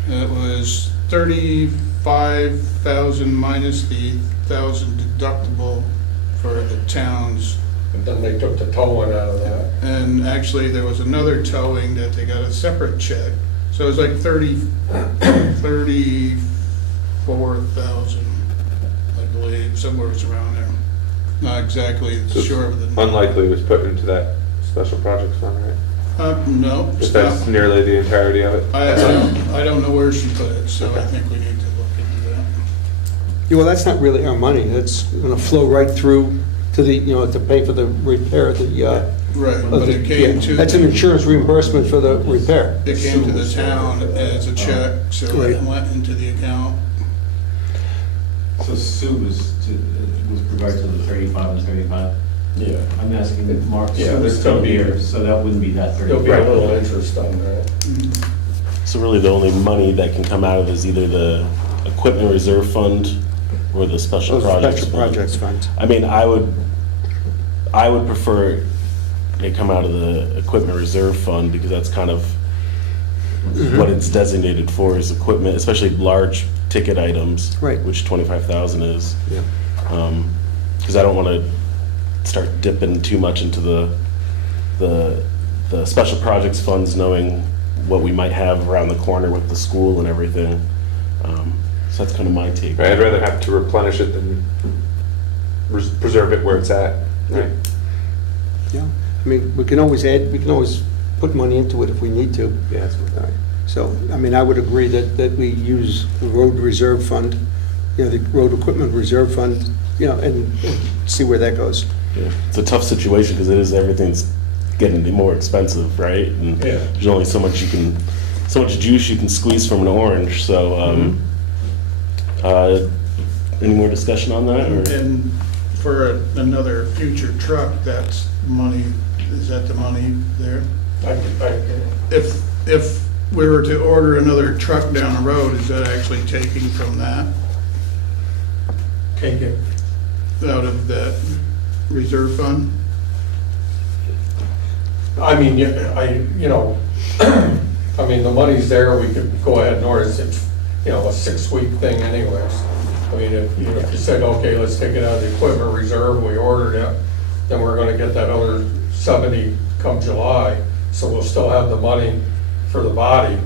It was 35,000 minus the 1,000 deductible for the towns. But then they took the towing out of that. And actually, there was another towing that they got a separate check. So it was like 34,000, I believe, somewhere around there. Not exactly So it's sure of the. Unlikely it was put into that special projects fund, right? No. If it's that's not. nearly the entirety of it? I don't know where she put it, so I think we need to look into that. Yeah, well, that's not really our money, that's gonna flow right through to the, to pay for the repair, Right, of but the- it came to. That's an insurance reimbursement for the repair. It came to the town as a check, so it Right. went into the account. So Sue was provided to the 35 and 35? Yeah. I'm asking Mark, Yeah, Sue was there's gonna still be- here, so that wouldn't be that There'll 35. be a little interest on that. So really, the only money that can come out of is either the equipment reserve fund or the special Those projects special fund. projects funds. I mean, I would prefer it come out of the equipment reserve fund, because that's kind of what it's designated for, is equipment, especially large ticket items. Right. Which 25,000 is. Yeah. Because I don't want to start dipping too much into the special projects funds, knowing what we might have around the corner with the school and everything. So that's kind of my take. Right, I'd rather have to replenish it than preserve it where it's at, right? Yeah, I mean, we can always put money into it if we need to. Yeah, that's what. All right. So, I mean, I would agree that we use the road reserve fund, the road equipment reserve fund, and see where that goes. Yeah. It's a tough situation because everything's getting more expensive, right? And Yeah. there's only so much juice you can squeeze from an orange. So, any more discussion on that? Or? And for another future truck, that's money, is that the money there? If we were to order another truck down the road, is that actually taking from that, Take it. out of that reserve fund? I mean, I mean, the money's there, we could go ahead and order it. It's, a 6-week thing anyways. I mean, if you said, okay, let's take it out of the equipment reserve, we ordered it, then we're gonna get that other 70 come July, so we'll still have the money for the body.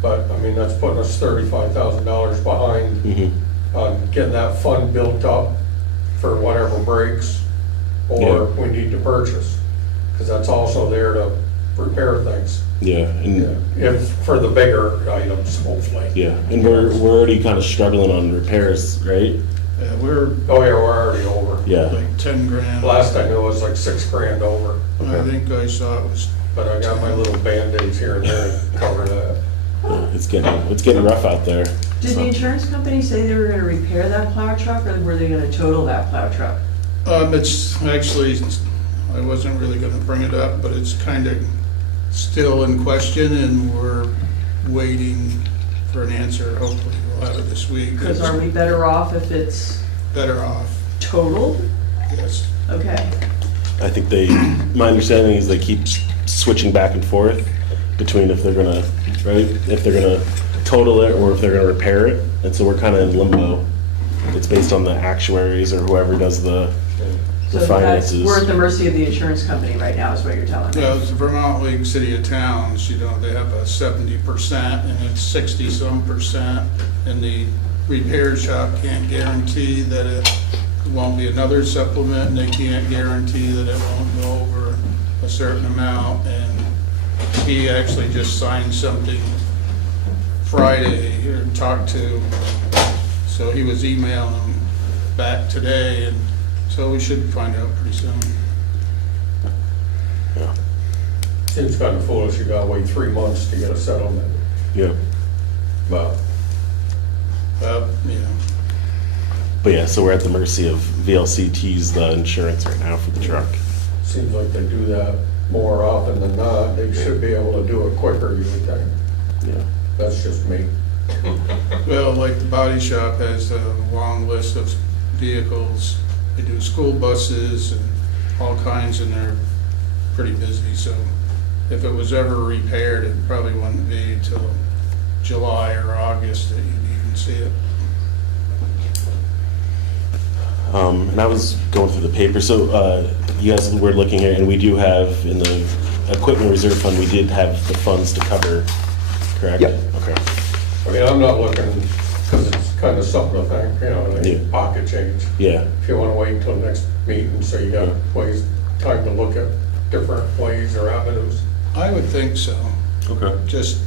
But, I mean, that's putting us $35,000 behind Mhm. on getting that fund built up for whatever breaks or we need to purchase. Because that's also there to repair things, Yeah, and if, for the bigger items, hopefully. yeah, and we're already kind of struggling on repairs, right? Yeah, we're Oh, yeah, we're already over. Yeah. like 10 grand. Last I knew it was like $6,000 over, I think I saw it was, but I got my little Band-Aids here and there to cover that. Yeah, it's getting rough out there. Did so. the insurance company say they were gonna repair that plow truck, or were they gonna total that plow truck? it's actually, I wasn't really gonna bring it up, but it's kind of still in question, and we're waiting for an answer. Hopefully we'll have it this week. Because are we better off if it's Better off, totaled? yes. Okay. I think my understanding is they keep switching back and forth between if they're gonna total it or if they're gonna repair it, and so we're kind of in limbo. It's based on the actuaries or whoever does the So that's, finances. we're at the mercy of the insurance company right now, is what you're telling me. Well, it's the Vermont League City of Towns, they have a 70% and it's 60-some%, and the repair shop can't guarantee that it won't be another supplement, and they can't guarantee that it won't go over a certain amount, and he actually just signed something Friday here and talked to, so he was emailing them back today, and So we should find out pretty soon. Yeah. Seems kind of foolish, you gotta wait 3 months to get a settlement, Yeah. but Yeah. But yeah, so we're at the mercy of VLCT's the insurance right now for the truck. seems like they do that more often than not. They should be able to do it quicker, you would think. Yeah. That's just me. Well, like the body shop has a long list of vehicles. They do school buses and all kinds, and they're pretty busy, so if it was ever repaired, it probably wouldn't be till July or August that you'd even see it. And I was going through the paper, so you guys were looking at, and we do have in the equipment reserve fund, we did have the funds to cover, correct? Yep. Okay. I mean, I'm not looking, because it's kind of something to think, like Yeah. pocket change. Yeah. If you want to wait until next meeting, so you got ways, time to look at different ways or avenues. I would think so, Okay. just,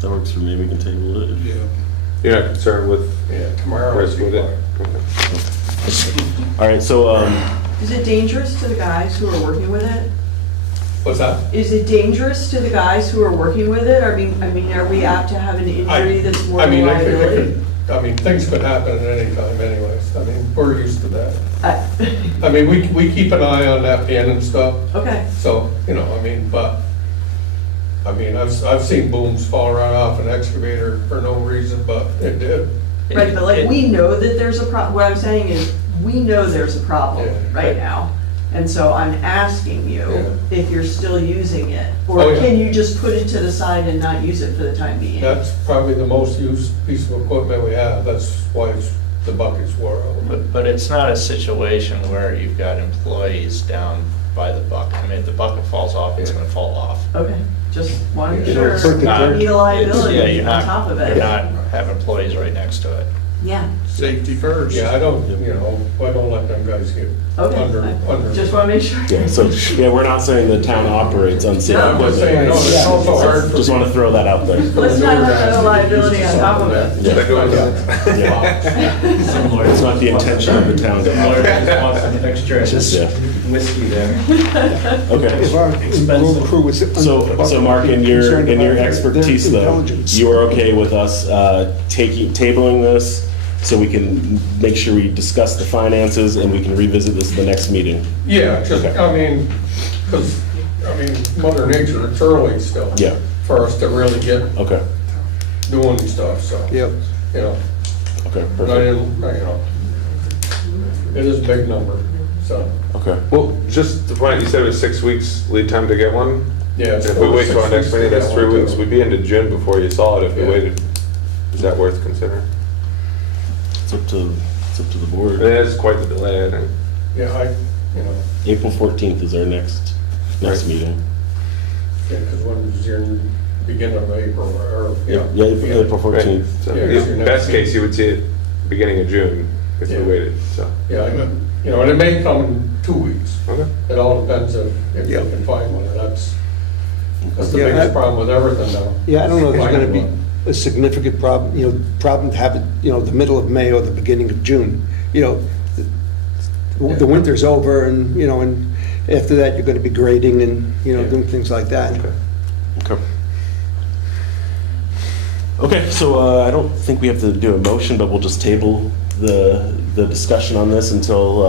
That works for me. We can table it. yeah. You're not concerned with Yeah, tomorrow risk would with be it? fine. Okay. All right. So Is it dangerous to the guys who are working with it? What's that? Is it dangerous to the guys who are working with it? I mean, are we apt to have an injury that's more I than mean, liability? things could happen at any time anyways. I mean, we're used to that. I- I mean, we keep an eye on that pin and stuff, Okay, so, I've seen booms fall right off an excavator for no reason, but it did. right, but like, we know that there's a what I'm saying is, we know there's a problem Yeah. right now. And so I'm asking you Yeah. if you're still using it, Oh, or yeah. can you just put it to the side and not use it for the time being? That's probably the most used piece of equipment we have, that's why the buckets wore out. But it's not a situation where you've got employees down by the bucket. I mean, if the bucket falls off, it's gonna fall off. Okay, just want to Yeah. be sure, It's not- you need a liability Yeah, you're on top of You're it. not have employees right next to it. Yeah, Safety first. Yeah, I don't let them guys get okay, under. just want to make sure. yeah. So yeah, we're not saying the town operates unsafe No. I'm just saying, equipment. it's also hard for. Just want to throw that out there. Let's not have a liability on top of it. Yeah. That goes- Yeah. It's not the intention of the town to operate. Extra Yeah. whiskey there. Okay. If our road crew was. So Mark, in your concerned about their expertise though, intelligence. you are okay with us tabling this so we can make sure we discuss the finances and we can revisit this at the next meeting? Yeah, just, because, Mother Nature, it's early still. Yeah. For us to really get Okay. doing stuff, so, Yep. Okay. but I Perfect. didn't, it is a big number, so, Okay. Well, just the point, you said it was 6 weeks lead time to get one? yeah. And if we wait till our next meeting, that's 3 weeks. We'd be into June before you saw it if we Yeah. waited. Is that worth considering? It's up to the board. It is quite the delay, I think. Yeah, April 14th is our next Right. meeting. because when was your beginning of April, or, yeah. Yeah, April 14th. Right. So, Yeah, 'cause you're best not- case, you would see it beginning of June if we Yeah. waited, so. Yeah, and it may come in 2 weeks. Okay. It all depends if you Yeah. can find one, and that's the Yeah, biggest I- problem with everything now. Yeah, I don't know if there's gonna Finding be one. a significant problem to have it, the middle of May or the beginning of June. The winter's over and after that, you're gonna be grading and, doing things like that. Okay. Okay. Okay, so I don't think we have to do a motion, but we'll just table the discussion on this until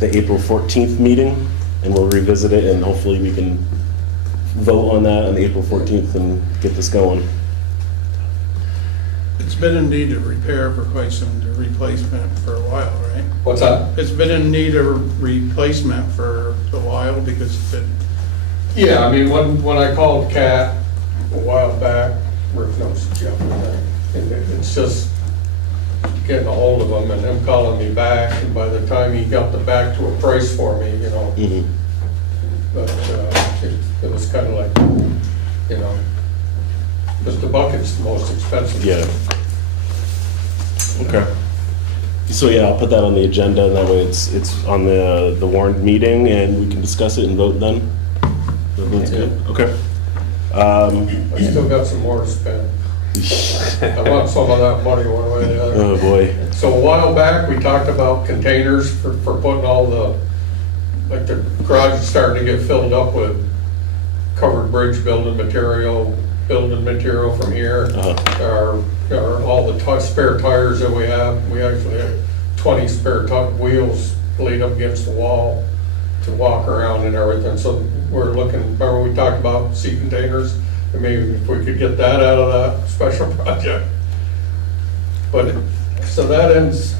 the April 14th meeting, and we'll revisit it, and hopefully we can vote on that on April 14th and get this going. It's been in need of repair for quite some, replacement for a while, right? What's that? It's been in need of replacement for a while because it's been, Yeah, when I called Cat a while back, Rick knows Jeff, and it's just getting a hold of him and him calling me back, and by the time he got back to a price for me, Mhm. but it was kind of like, because the bucket's the most expensive. Yeah. Okay. So yeah, I'll put that on the agenda, and that way it's on the warned meeting, and we can discuss it and vote then. Everyone's good? Okay. I still got some more to spend. I want some of that money one way or the other. Oh, boy. So a while back, we talked about containers for putting all the, like the garage is starting to get filled up with covered bridge building material from here. Our all the spare tires that we have. We actually have 20 spare wheels laid up against the wall to walk around and everything. So we're looking, remember we talked about sea containers? And maybe if we could get that out of that special project. But, so that ends,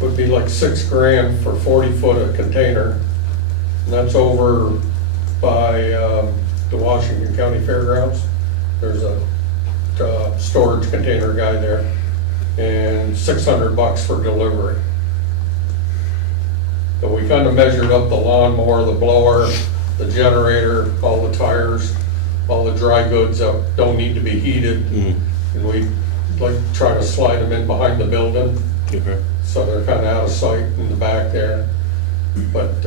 would be like $6,000 for 40 foot of container. And that's over by the Washington County Fairgrounds. There's a storage container guy there, and $600 for delivery. So we kind of measured up the lawnmower, the blower, the generator, all the tires, all the dry goods that don't need to be heated. And we like try to slide them in behind the building. Okay. So they're kind of out of sight in the back there. But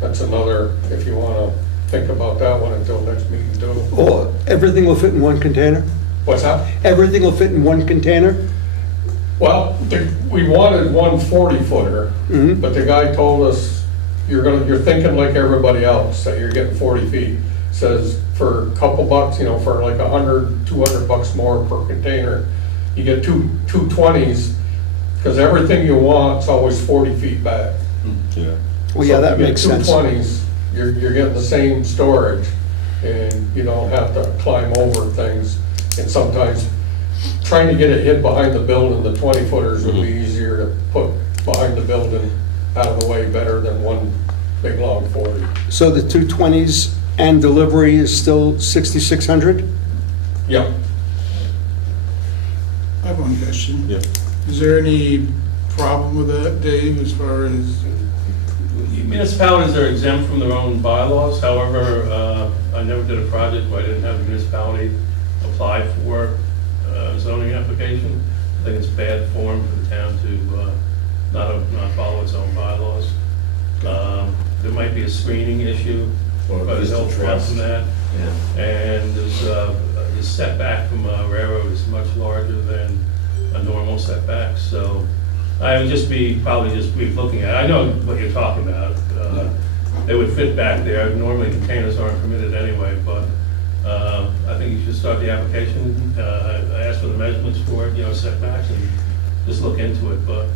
that's another, if you want to think about that one until next meeting too. Oh, everything will fit in one container? What's that? Everything will fit in one container? Well, we wanted one 40-footer, but the guy told us, you're thinking like everybody else, that you're getting 40 feet. Says for a couple bucks, for like $100, $200 more per container, you get two 20s, because everything you want is always 40 feet back. Yeah. Well, yeah, that makes sense. Two 20s, you're getting the same storage, and you don't have to climb over things. And sometimes trying to get it hid behind the building, the 20-footers would be easier to put behind the building out of the way better than one big long 40. So the 220s and delivery is still 6,600? Yep. I have one question. Yeah. Is there any problem with that, Dave, as far as, Municipalities are exempt from their own bylaws. However, I never did a project where I didn't have a municipality apply for a zoning application. I think it's bad form for the town to not follow its own bylaws. There might be a screening issue, but it's helpful from that. Yeah. And there's the setback from a railroad is much larger than a normal setback, so I would probably just be looking at it. I know what you're talking about. They would fit back there. Normally containers aren't permitted anyway, but I think you should start the application. I asked for the measurements for it, setbacks, and just look into it. But,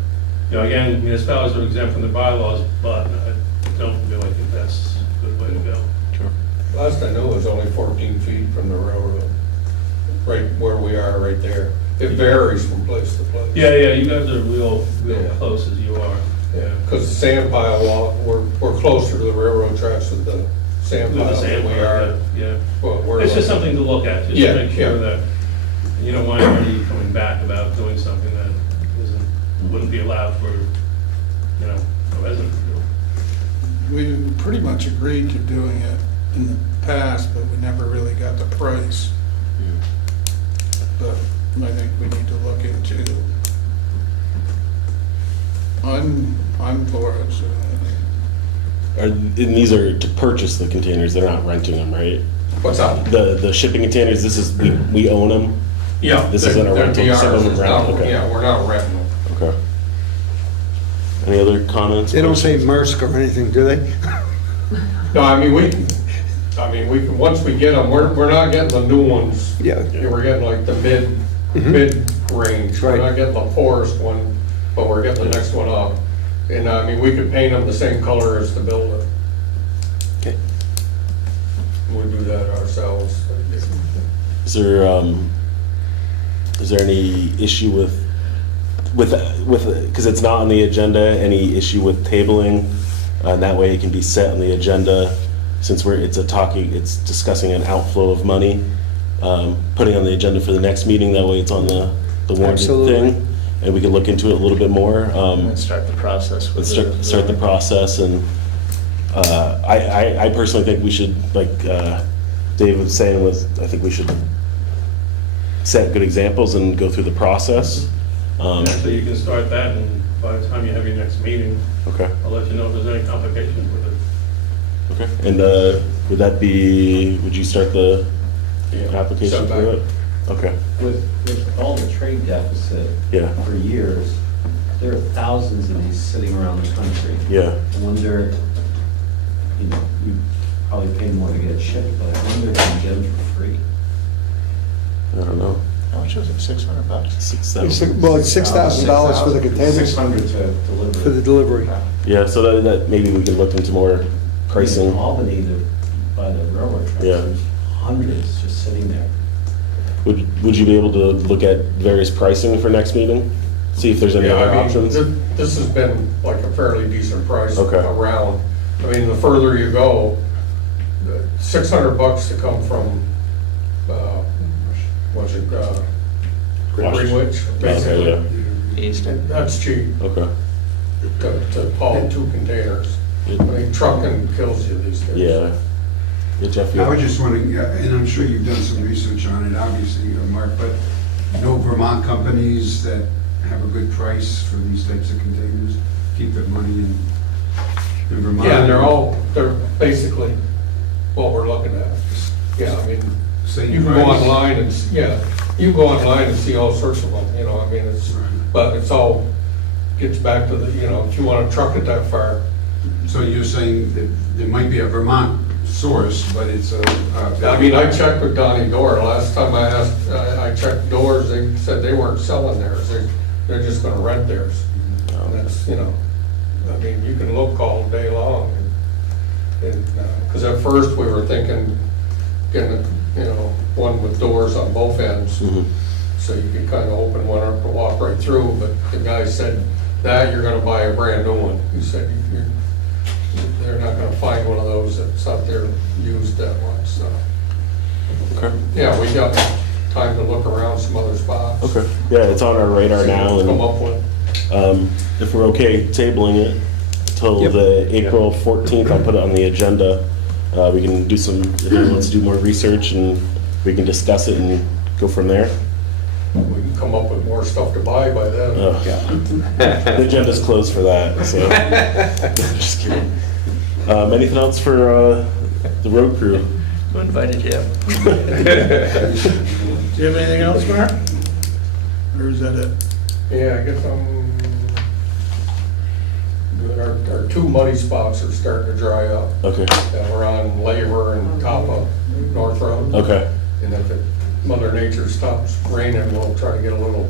again, municipalities are exempt from the bylaws, but I don't really think that's a good way to go. Sure. Last I knew it was only 14 feet from the railroad, right where we are, right there. It varies from place to place. Yeah, you guys are real close as you are. Yeah, because the sand pile wall, we're closer to the railroad tracks with the sand With the pile sand than we pile, are. yeah. Well, we're It's just like- something to look at, just Yeah, to make sure yeah. that you don't want anybody coming back about doing something that wouldn't be allowed for, a resident to do. we pretty much agreed to doing it in the past, but we never really got the price. But I think we need to look into. I'm for it, so. And these are to purchase the containers, they're not renting them, right? What's that? The shipping containers, we own them? Yeah. This isn't a they're rental, some of them ours. rental, No, okay. Yeah, we're not renting them. Okay. Any other comments? They don't say Maersk or anything, do they? No, I mean, we can, once we get them, we're not getting the new ones. Yeah. We're getting like the mid-range. We're Right. not getting the forest one, but we're getting the next one up. And we could paint them the same color as the building. Okay. We do that ourselves. Is there any issue with, because it's not on the agenda, any issue with tabling? And that way it can be set on the agenda, since it's discussing an outflow of money, putting on the agenda for the next meeting, that way it's on the warranted Absolutely. thing. And we can look into it a little bit more. And start the process. Let's start the process, and I personally think we should, like Dave was saying, I think we should set good examples and go through the process. Actually, you can start that, and by the time you have your next meeting, Okay. I'll let you know if there's any complications with it. Okay, and would that be, would you start the Yeah, application for setback. it? Okay, With all the trade deficit yeah, for years, there are thousands of these sitting around the country. yeah. I wonder, you probably pay more to get it shipped, but I wonder if you can get them for free. I don't know. How much was it, $600? Well, it's $6,000 for the containers, 600 to deliver. for the delivery. Yeah, so that maybe we can look into more In pricing. Albany, by the railroad tracks, Yeah. there's hundreds just sitting there. Would you be able to look at various pricing for next meeting? See if there's any Yeah, other I mean, options? This has been like a fairly decent price Okay. around. I mean, the further you go, $600 to come from, what's it, Greenwich, basically. Okay, Easton. That's cheap Okay, to haul 2 containers. I mean, trucking kills you these days. yeah. Yeah, Jeff, you I was just wondering, and I'm sure you've done some research on it, obviously, Mark, but no Vermont companies that have a good price for these types of containers, keep their money in Vermont? Yeah, and they're basically what we're looking at. Yeah, I mean, Same you can go price? online and, you can go online and see all sorts of them, I mean, but it's all, gets back to the, if you want to truck it that far. So you're saying that there might be a Vermont source, but it's a... I mean, I checked with Donnie Door, last time I asked, I checked Doors, they said they weren't selling theirs, they're just gonna rent theirs. And that's, I mean, you can look all day long, because at first we were thinking, getting, one with doors on both ends, Mhm. so you could kind of open one up to walk right through, but the guy said, that you're gonna buy a brand new one. He said, they're not gonna find one of those that's out there used that much, so. Okay. Yeah, we got time to look around some other spots. Okay, yeah, it's on our radar now, Come and up with. if we're okay tabling it till Yep. the April 14th, I'll put it on the agenda. We can do some, if anyone wants to do more research, and we can discuss it and go from there. We can come up with more stuff to buy by then. Ugh. The agenda's closed for that, so. Just kidding. Anything else for the road crew? Who invited him? Do you have anything else, Mark? Or is that it? Yeah, I guess our 2 muddy spots are starting to dry up. Okay, We're on Labor and top of North Road. okay, And if Mother Nature stops raining, we'll try to get a little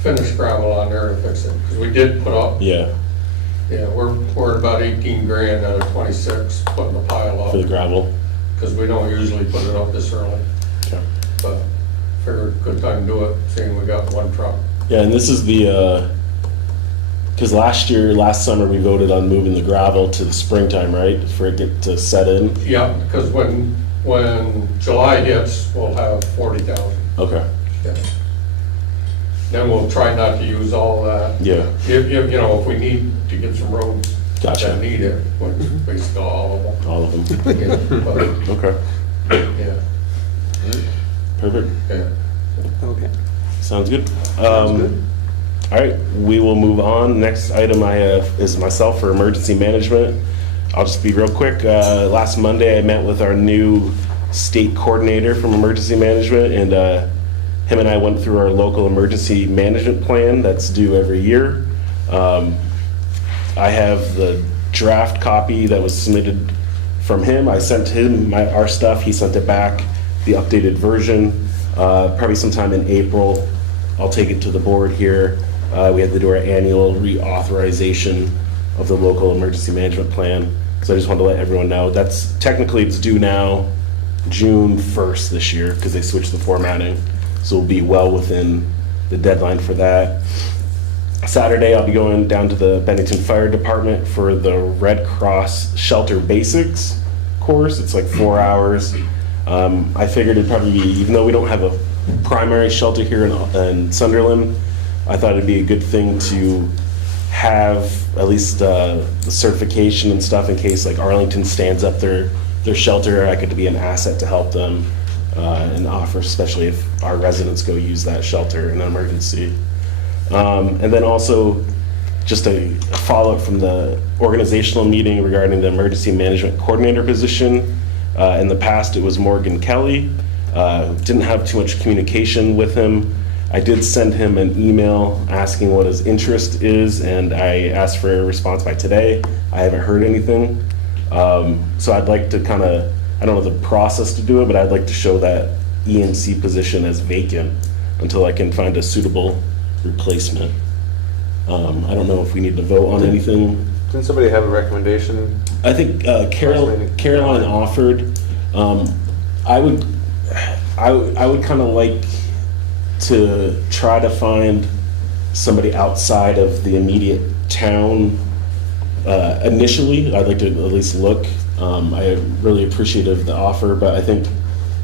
finished gravel on there to fix it. Because we did put up, yeah, we're at about 18 grand out of 26 putting the pile for the up. gravel. Because we don't usually put it up this early. Okay. But figured good time to do it, seeing we got 1 truck. Yeah, and this is the, because last summer, we voted on moving the gravel to the springtime, right? For it to set in? Yeah, because when July hits, we'll have 40,000. Okay, Yeah. Then we'll try not to use all that. yeah, If we need to get some roads Gotcha. that need it, which is basically all of them. all of them. Yeah, but, Okay, yeah, perfect. yeah. Okay. Sounds good. Sounds good. All right, we will move on. Next item I have is myself for emergency management. I'll just be real quick. Last Monday, I met with our new state coordinator from emergency management, and him and I went through our local emergency management plan that's due every year. I have the draft copy that was submitted from him. I sent him our stuff. He sent it back, the updated version, probably sometime in April. I'll take it to the board here. We have to do our annual reauthorization of the local emergency management plan. So I just wanted to let everyone know, that's technically it's due now, June 1st this year, because they switched the formatting. So we'll be well within the deadline for that. Saturday, I'll be going down to the Bennington Fire Department for the Red Cross Shelter Basics course. It's like 4 hours. I figured it'd probably be, even though we don't have a primary shelter here in Sunderland, I thought it'd be a good thing to have at least the certification and stuff in case like Arlington stands up their shelter. I could be an asset to help them and offer, especially if our residents go use that shelter in an emergency. And then also just a follow-up from the organizational meeting regarding the emergency management coordinator position. In the past, it was Morgan Kelly. Didn't have too much communication with him. I did send him an email asking what his interest is, and I asked for a response by today. I haven't heard anything. So I'd like to kind of, I don't know the process to do it, but I'd like to show that ENC position as vacant until I can find a suitable replacement. I don't know if we need to vote on anything. Didn't somebody have a recommendation? I think Caroline offered. I would kind of like to try to find somebody outside of the immediate town. Initially, I'd like to at least look. I'm really appreciative of the offer, but I think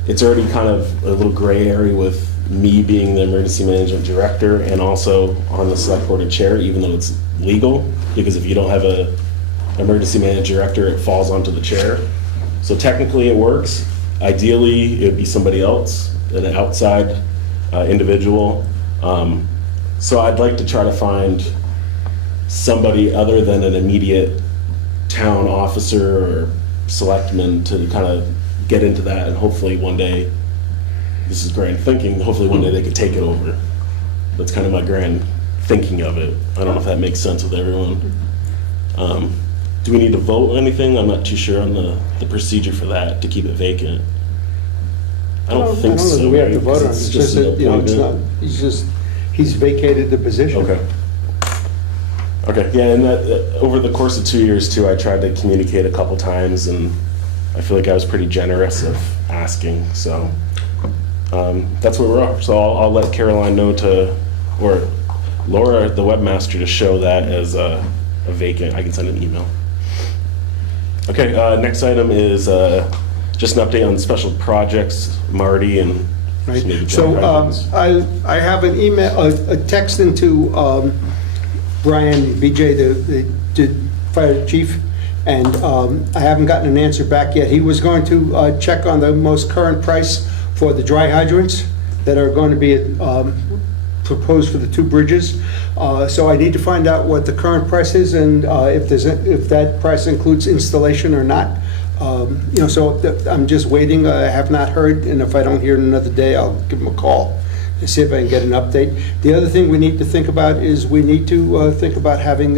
it's already kind of a little gray area with me being the emergency management director and also on the select board and chair, even though it's legal, because if you don't have a emergency management director, it falls onto the chair. So technically it works. Ideally, it'd be somebody else, an outside individual. So I'd like to try to find somebody other than an immediate town officer or selectman to kind of get into that, and hopefully one day, this is grand thinking, hopefully one day they could take it over. That's kind of my grand thinking of it. I don't know if that makes sense with everyone. Do we need to vote on anything? I'm not too sure on the procedure for that, to keep it vacant. I don't think know that so. we have to right? vote 'Cause on it. It's just that, you know, it's not, he's vacated the position. Okay. Okay, yeah, and that, over the course of 2 years too, I tried to communicate a couple times, and I feel like I was pretty generous of asking, so that's where we're at. So I'll let Caroline know or Laura, the webmaster, to show that as a vacant. I can send an email. Okay, next item is just an update on special projects, Marty, and Right. maybe So John Hopkins. I have an email, a text into Brian, BJ, the fire chief, and I haven't gotten an answer back yet. He was going to check on the most current price for the dry hydrants that are going to be proposed for the two bridges. So I need to find out what the current price is and if that price includes installation or not. So I'm just waiting. I have not heard, and if I don't hear in another day, I'll give him a call to see if I can get an update. The other thing we need to think about is we need to think about having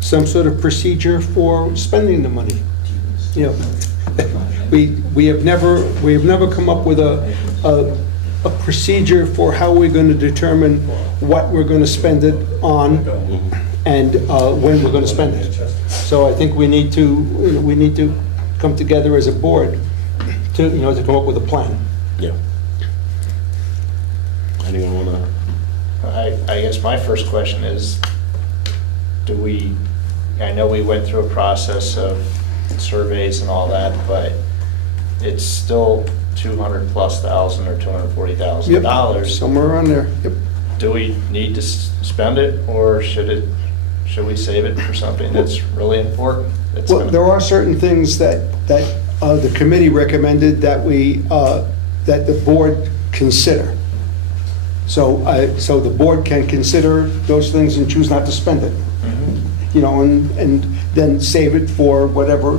some sort of procedure for spending the money. You know, we have never come up with a procedure for how we're going to determine what we're going to spend it on and when we're going to spend it. So I think we need to come together as a board to come up with a plan. Yeah. Anyone want to? I guess my first question is, I know we went through a process of surveys and all that, but it's still $200,000+ or $240,000. Somewhere around there. Yep. Do we need to spend it, or should we save it for something that's really important? Well, there are certain things that the committee recommended that that the board consider. So the board can consider those things and choose not to spend it. And then save it for whatever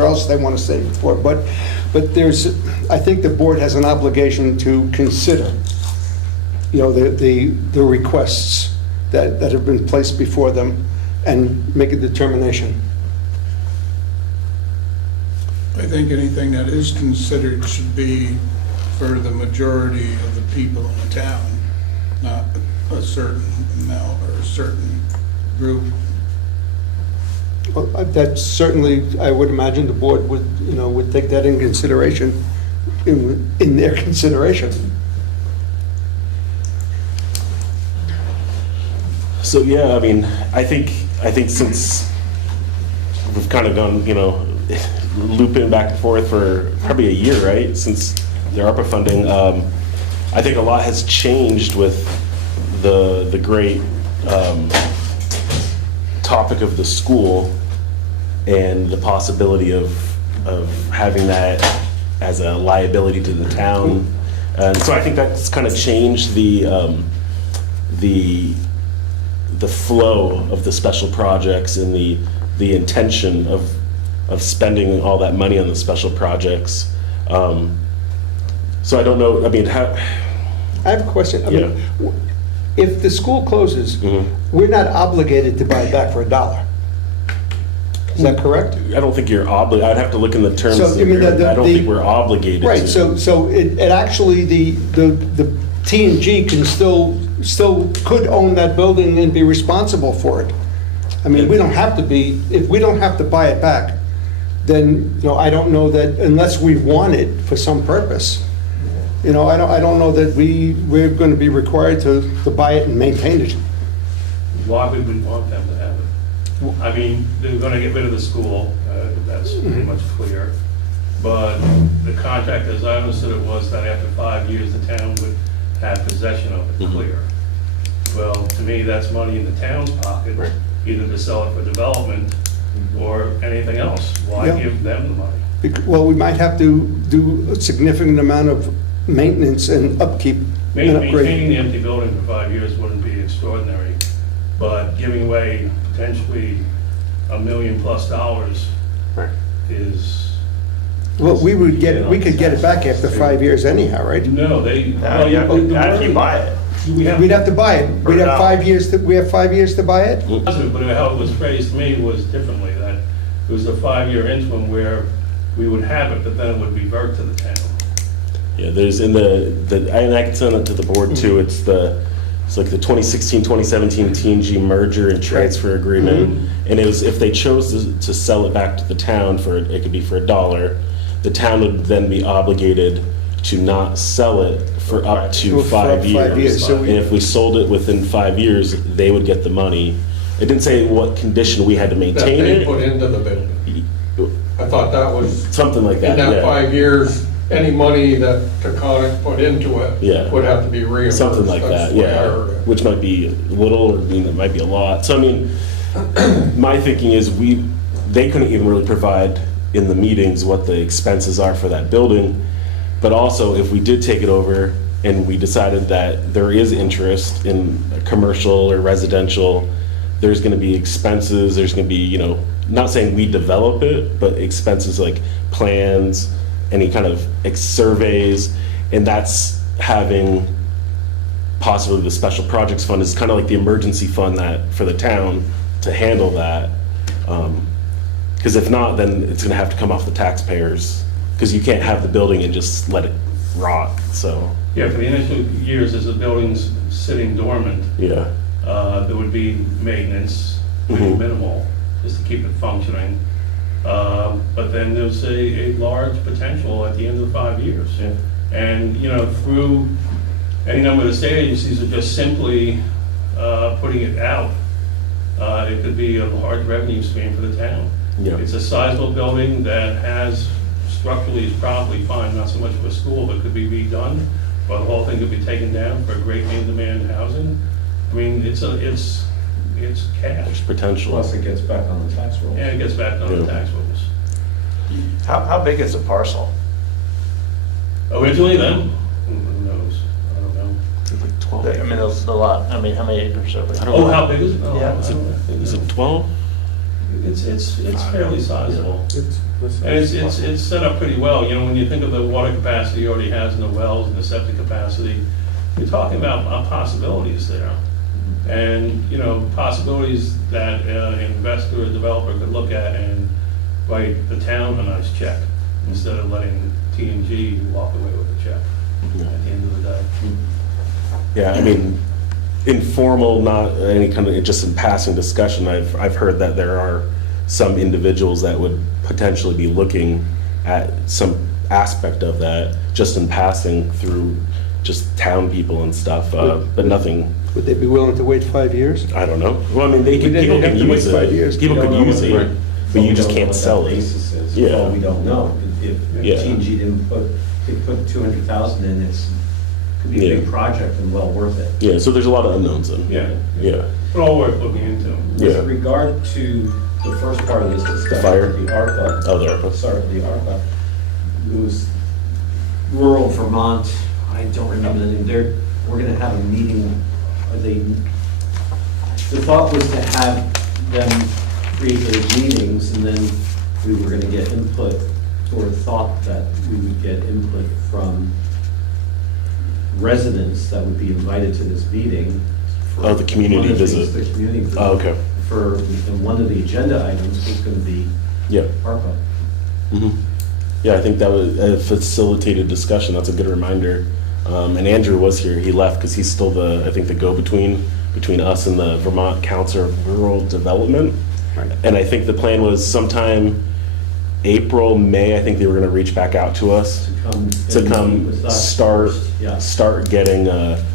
else they want to save it for. But I think the board has an obligation to consider, the requests that have been placed before them and make a determination. I think anything that is considered should be for the majority of the people in the town, not a certain amount or a certain group. Well, that certainly, I would imagine the board would take that in consideration, in their consideration. So yeah, I mean, I think since we've kind of gone, looping back and forth for probably a year, right, since the ARPA funding, I think a lot has changed with the great topic of the school and the possibility of having that as a liability to the town. And so I think that's kind of changed the the flow of the special projects and the intention of spending all that money on the special projects. So I don't know, I mean, how, I have a question. I mean, if the school closes, we're not obligated to buy it back for $1. Is that correct? I don't think you're obligated, I'd have to look in the terms So, of I mean, the, I don't think we're obligated to. Right, so it actually, the T&G can still could own that building and be responsible for it. I mean, we don't have to be, if we don't have to buy it back, then, I don't know that, unless we want it for some purpose, I don't know that we're going to be required to buy it and maintain it. Why would we want them to have it? I mean, they're gonna get rid of the school, that's pretty much clear. But the contract, as I understood it, was that after 5 years, the town would have possession of it, clear. Well, to me, that's money in the town's pocket, either to sell it for development or anything else. Why Yeah. give them the money? Well, we might have to do a significant amount of maintenance and upkeep and upgrade. Maintaining the empty building for 5 years wouldn't be extraordinary, but giving away potentially $1 million+ is. Well, we could get it back after 5 years anyhow, right? No, they. Now you actually buy it. We'd have to buy it. We'd have 5 years to buy it? Positive, but how it was phrased to me was differently, that it was a 5-year interim where we would have it, but then it would revert to the town. Yeah, there's in and I can send it to the board too, it's like the 2016, 2017 T&G merger and transfer agreement. And it was, if they chose to sell it back to the town it could be for $1, the town would then be obligated to not sell it for up to 5 years. 5 years, so And if we sold it within 5 years, they would get the money. It didn't say what condition we had to That maintain they it. put into the building. I thought that was, Something like in that, that yeah. 5 years, any money that Taconic put into it Yeah. would have to be reimbursed. Something like That's that, the way I yeah, heard it. which might be little, or it might be a lot. So I mean, my thinking is they couldn't even really provide in the meetings what the expenses are for that building. But also, if we did take it over and we decided that there is interest in commercial or residential, there's gonna be expenses, there's gonna be, not saying we develop it, but expenses like plans, any kind of surveys, and that's having possibly the special projects fund is kind of like the emergency fund that for the town to handle that. Because if not, then it's going to have to come off the taxpayers, because you can't have the building and just let it rot. So Yeah, for the initial years, as the building's sitting dormant, yeah, there would be maintenance, pretty minimal, just to keep it functioning. But then there's a large potential at the end of the 5 years. Yeah. And, through any number of the state agencies are just simply putting it out, it could be a large revenue stream for the town. Yeah. It's a sizable building that has, structurally is probably fine, not so much for a school, but could be redone, or the whole thing could be taken down for great in-demand housing. I mean, it's cash. there's potential. Plus it gets back on the tax roll. And it gets back on the Yeah. tax rolls. How big is the parcel? Originally then, who knows? I don't know. It's like 12. I mean, there's a lot, how many acres over I there? don't Oh, know. how big is it? Oh, Yeah. I don't know. Is it 12? It's fairly sizable. And it's set up pretty well. When you think of the water capacity he already has in the wells and the septic capacity, you're talking about possibilities there. And, possibilities that an investor or developer could look at and write the town a nice check instead of letting T&G walk away with a check at the end of the day. Yeah, I mean, informal, not any kind of, just in passing discussion, I've heard that there are some individuals that would potentially be looking at some aspect of that, just in passing through just town people and stuff, but nothing, Would they be willing to wait 5 years? I don't know. Well, I mean, They'd people have can to wait use 5 years. it, people could use it, but you just can't sell it. Yeah. Well, we don't know. If Yeah. T&G they put 200,000 in, could be a big Yeah. project and well worth it. Yeah, so there's a lot of unknowns in. Yeah. Yeah, But all worth looking into. yeah. With regard to the first part of this discussion, fire? the ARPA. Oh, the ARPA. Sorry, the ARPA. It was rural Vermont, I don't remember the name. We're gonna have a meeting, are they The thought was to have them create those meetings, and then we were gonna get input, or thought that we would get input from residents that would be invited to this meeting. for Oh, the community one of the visit. things, The community visit. Oh, okay. And one of the agenda items was gonna be Yeah. ARPA. Mhm. Yeah, I think that was a facilitated discussion. That's a good reminder. And Andrew was here. He left because he's still I think, the go-between between us and the Vermont Council of Rural Development. Right. And I think the plan was sometime April, May, I think they were going to reach back out to us to and meet come with us start first. Yeah. start getting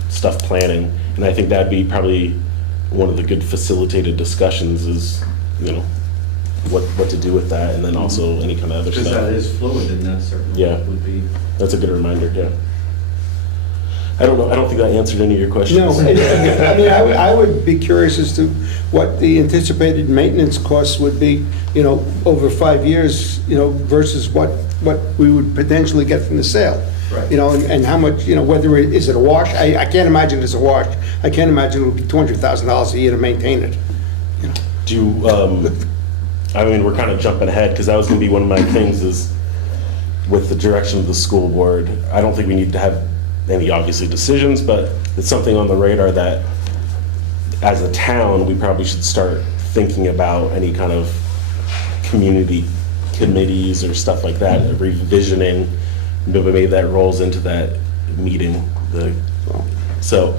stuff planning. And I think that'd be probably one of the good facilitated discussions is, what to do with that, and then also any kind of other Because stuff. that is fluid, and that certainly Yeah. would be. That's a good reminder, yeah. I don't know, I don't think that answered any of your questions. No, I mean, I would be curious as to what the anticipated maintenance costs would be, over 5 years, versus what we would potentially get from the sale. Right. And how much, whether is it a wash? I can't imagine it's a wash. I can't imagine it would be $200,000 a year to maintain it. Do you, I mean, we're kind of jumping ahead, because that was gonna be one of my things is, with the direction of the school board, I don't think we need to have any obviously decisions, but it's something on the radar that, as a town, we probably should start thinking about any kind of community committees or stuff like that, revisioning, maybe that rolls into that meeting, so,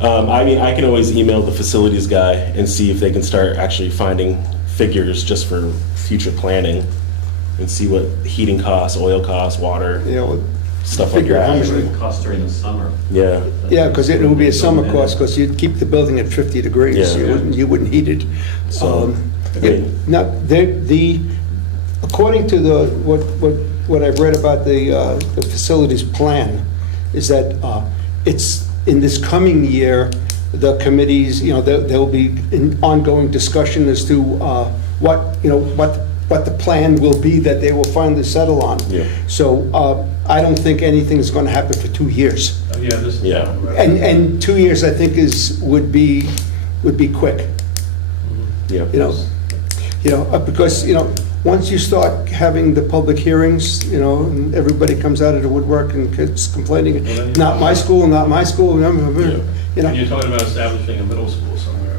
I mean, I can always email the facilities guy and see if they can start actually finding figures just for future planning and see what heating costs, oil costs, water, stuff like Figure out how that. much It would cost during the summer. Yeah, Yeah, because it would be a summer cost, because you'd keep the building at 50 degrees. Yeah. You wouldn't heat it. So, Now, according to what I've read about the facilities plan, is that it's, in this coming year, the committees, there'll be an ongoing discussion as to what the plan will be that they will finally settle on. Yeah. So I don't think anything's going to happen for 2 years. Yeah, this is. Yeah. right. And 2 years, I think, would be quick. yeah. Because, once you start having the public hearings, and everybody comes out of the woodwork and kids complaining, Well, then- not my school, not my school, And you're talking about establishing a middle school somewhere,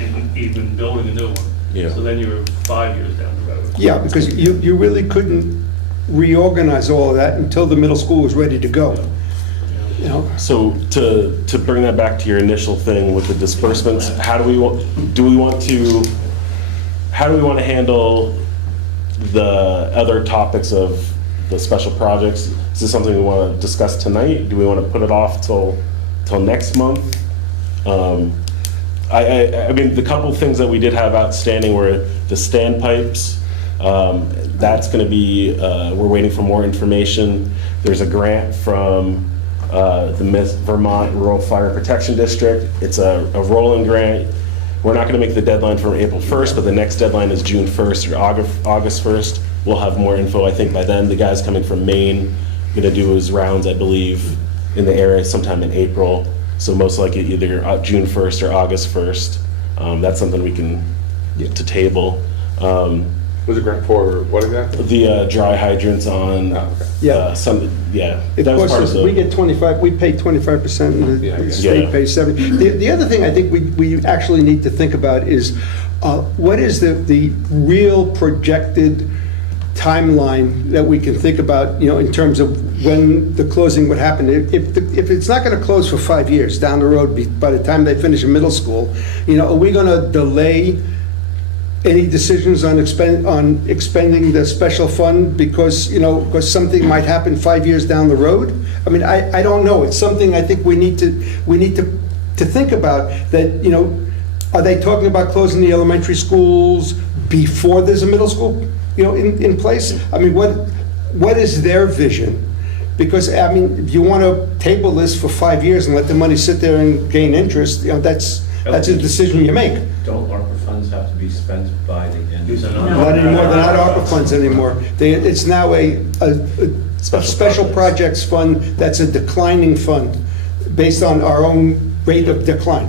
and even building a new one. Yeah. So then you're 5 years down the road. Yeah, because you really couldn't reorganize all of that until the middle school was ready to go, So to bring that back to your initial thing with the disbursements, how do we want to handle the other topics of the special projects? Is this something we want to discuss tonight? Do we want to put it off till next month? I mean, the couple of things that we did have outstanding were the standpipes. That's going to be, we're waiting for more information. There's a grant from the Vermont Rural Fire Protection District. It's a rolling grant. We're not going to make the deadline for April 1st, but the next deadline is June 1st or August 1st. We'll have more info, I think, by then. The guy's coming from Maine, going to do his rounds, I believe, in the area sometime in April. So most likely either June 1st or August 1st. That's something we can to table. Was it grant for what exactly? The dry hydrants on Oh, okay. Yeah. It that was part costs of us, we the, get 25, we pay 25%, and Yeah, I the guess. state Yeah. pays 70. The other thing I think we actually need to think about is, what is the real projected timeline that we can think about, in terms of when the closing would happen? If it's not going to close for 5 years down the road, by the time they finish in middle school, are we going to delay any decisions on expending the special fund because something might happen 5 years down the road? I mean, I don't know. It's something I think we need to think about, that, are they talking about closing the elementary schools before there's a middle school, in place? I mean, what is their vision? Because, I mean, if you want to table this for 5 years and let the money sit there and gain interest, that's a decision you make. Don't ARPA funds have to be spent by the end? These are not- Not anymore, they're not ARPA funds anymore. It's now a special projects fund that's a declining fund based on our own rate of decline.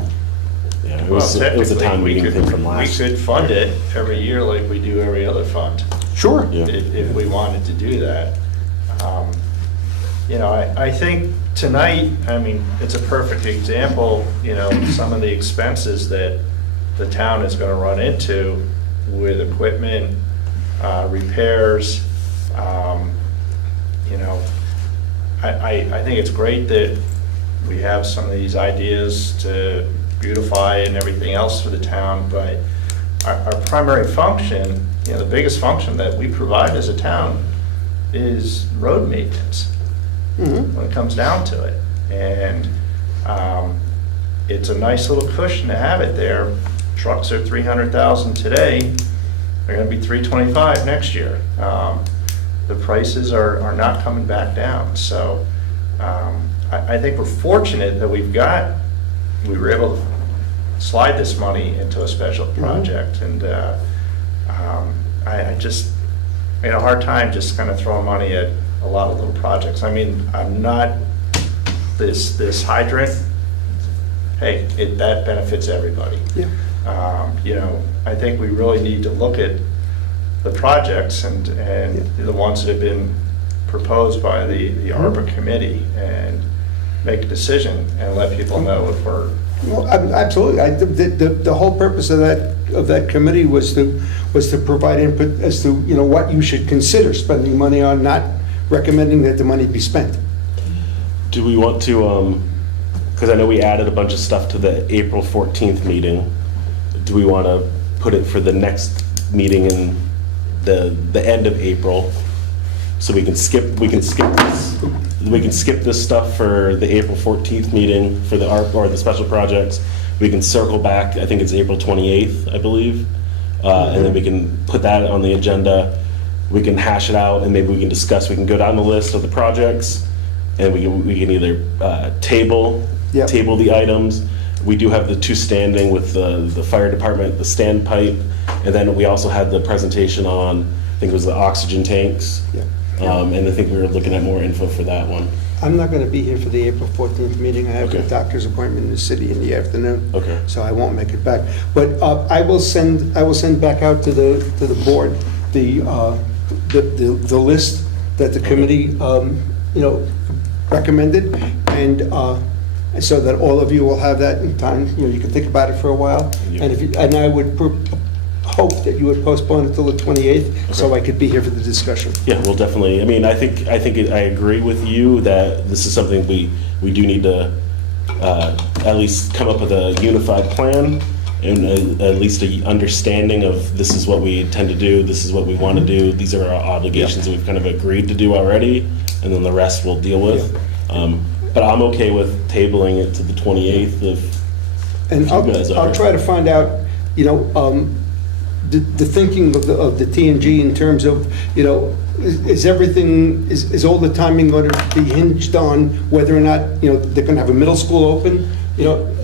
yeah. it Well, was a technically, town we meeting could, thing from we last. could fund it every year like we do every other fund, Sure. Yeah. if we wanted to do that. You know, I think tonight, I mean, it's a perfect example, you know, some of the expenses that the town is gonna run into with equipment, repairs. You know, I think it's great that we have some of these ideas to beautify and everything else for the town, but our primary function, you know, the biggest function that we provide as a town is road maintenance when it comes down to it. And it's a nice little cushion to have it there. Trucks are 300,000 today, they're gonna be 325 next year. The prices are not coming back down, so I think we're fortunate that we were able to slide this money into a special project, and I just had a hard time just kind of throwing money at a lot of little projects. I mean, I'm not, this hydrant, hey, that benefits everybody. Yeah. You know, I think we really need to look at the projects and the ones that have been proposed by the ARPA committee and make a decision and let people know if we're. Well, absolutely. The whole purpose of that committee was to provide input as to, you know, what you should consider spending money on, not recommending that the money be spent. Do we want to, because I know we added a bunch of stuff to the April 14th meeting, do we want to put it for the next meeting in the end of April? So we can skip this stuff for the April 14th meeting for the ARP or the special projects. We can circle back, I think it's April 28th, I believe. And then we can put that on the agenda. We can hash it out and maybe we can discuss, we can go down the list of the projects and we can either table the items. We do have the two standing with the fire department, the standpipe, and then we also had the presentation on, I think it was the oxygen tanks. Yeah. And I think we were looking at more info for that one. I'm not going to be here for the April 14th meeting. I have a doctor's appointment in the city in the afternoon. Okay. So I won't make it back. But I will send back out to the board the list that the committee you know, recommended, and so that all of you will have that in time. You know, you can think about it for a while. Yeah. And I would hope that you would postpone it till the 28th, so I could be here for the discussion. Yeah, we'll definitely, I mean, I agree with you that this is something we do need to at least come up with a unified plan and at least an understanding of this is what we intend to do, this is what we want to do, these are our obligations that we've kind of agreed to do already, and then the rest we'll deal with. But I'm okay with tabling it to the 28th And if you guys are. I'll try to find out, you know, the thinking of the TNG in terms of, you know, is everything, is all the timing going to be hinged on whether or not, you know, they're going to have a middle school open? You know,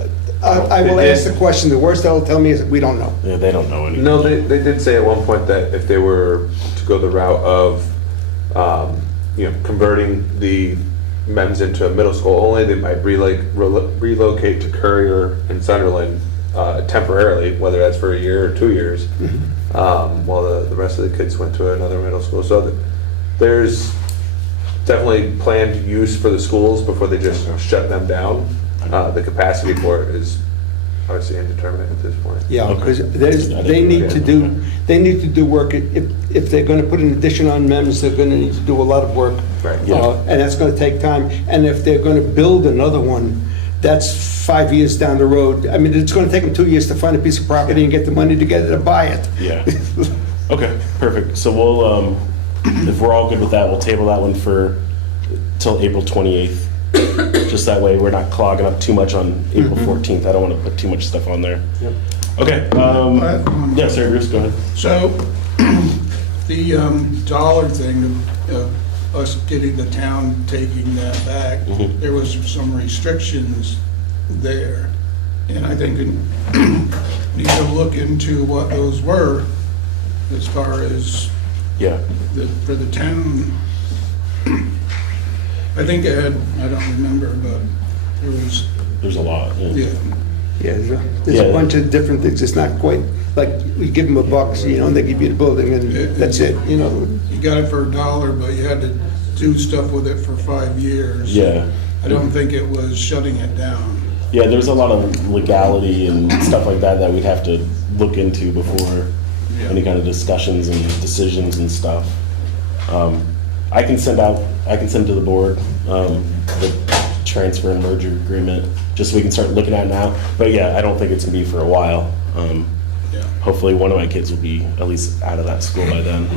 I will ask the question. The worst they'll tell me is we don't know. Yeah, they don't know anything. No, they did say at one point that if they were to go the route of, you know, converting the MEMS into a middle school only, they might relocate to Courier and Sunderland temporarily, whether that's for a year or 2 years, while the rest of the kids went to another middle school. So there's definitely planned use for the schools before they just shut them down. The capacity for it is obviously indeterminate at this point. Yeah, because they need to do work. If they're going to put an addition on MEMS, they're going to need to do a lot of work. Right. And that's going to take time. And if they're going to build another one, that's 5 years down the road. I mean, it's going to take them 2 years to find a piece of property and get the money together to buy it. Yeah. Okay, perfect. So we'll, if we're all good with that, we'll table that one till April 28th. Just that way we're not clogging up too much on April 14th. I don't want to put too much stuff on there. Yep. Okay. Yeah, sorry, Bruce, go ahead. So, the dollar thing, us getting the town taking that back, there was some restrictions there. And I think we need to look into what those were as far as for the town. I think it had, I don't remember, but there was. There's a lot. Yeah. Yeah, there's Yeah. a bunch of different things. It's not quite, like, we give them $1, you know, and they give you the building, and that's it, you know? You got it for $1, but you had to do stuff with it for 5 years. Yeah. I don't think it was shutting it down. Yeah, there's a lot of legality and stuff like that that we'd have to look into before Yeah. any kind of discussions and decisions and stuff. I can send to the board, the transfer and merger agreement, just so we can start looking at it now. But yeah, I don't think it's gonna be for a while. Yeah. Hopefully one of my kids will be at least out of that school by then.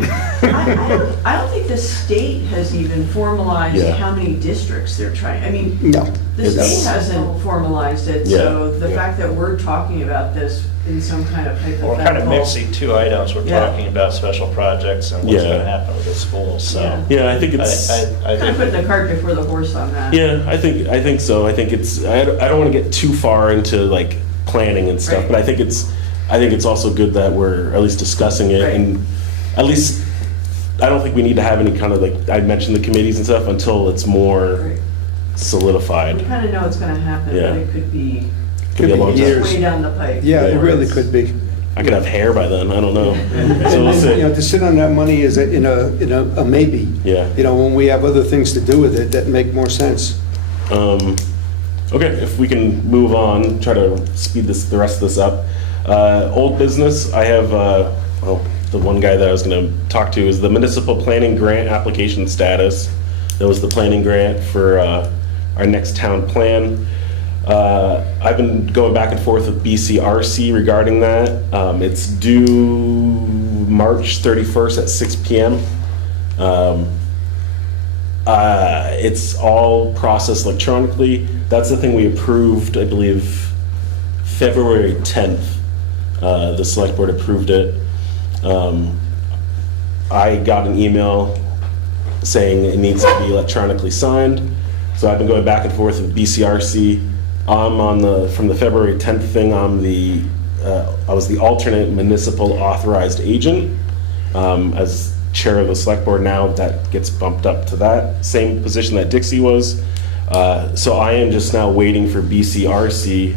I don't think the state has even formalized Yeah. how many districts they're trying, I mean, No. the state hasn't formalized it, so Yeah. the fact that we're talking about this in some kind of hypothetical. We're kind of mixing two items. We're Yeah. talking about special projects and what's Yeah. going to happen with the schools, so. Yeah. Yeah, I think it's. I Kind of think, putting the cart before the horse on that. Yeah, I think so. I think it's. I don't want to get too far into like planning and stuff, Right. but I think it's also good that we're at least discussing it, Right. and at least I don't think we need to have any kind of, like I mentioned, the committees and stuff until it's more Right. solidified. We kind of know it's going to happen, Yeah. but it could be Could be a long time. Years. way down the pipe. Yeah, it really could be. I could have hair by then. I don't know. So we'll You see. know, to sit on that money is a maybe. Yeah. You know, when we have other things to do with it that make more sense. Okay, if we can move on, try to speed the rest of this up. Old business, I have, the one guy that I was going to talk to is the municipal planning grant application status. That was the planning grant for our next town plan. I've been going back and forth with BCRC regarding that. It's due March 31st at 6 p.m. It's all processed electronically. That's the thing we approved, I believe, February 10th. The select board approved it. I got an email saying it needs to be electronically signed. So I've been going back and forth with BCRC. From the February 10th thing, I was the alternate municipal authorized agent. As chair of the select board now, that gets bumped up to that same position that Dixie was. So I am just now waiting for BCRC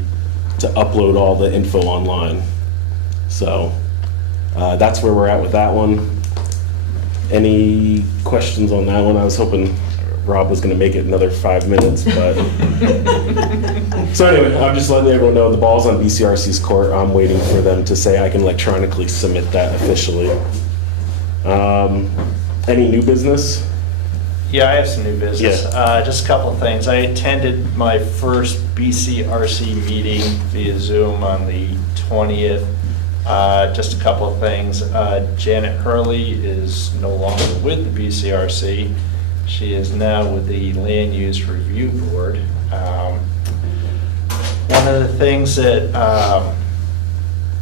to upload all the info online. So that's where we're at with that one. Any questions on that one? I was hoping Rob was going to make it another 5 minutes, but. So anyway, I'm just letting everyone know the ball's on BCRC's court. I'm waiting for them to say I can electronically submit that officially. Any new business? yeah, I have some new business. Yeah. Just a couple of things. I attended my first BCRC meeting via Zoom on the 20th. Just a couple of things. Janet Hurley is no longer with the BCRC. She is now with the Land Use Review Board. One of the things that,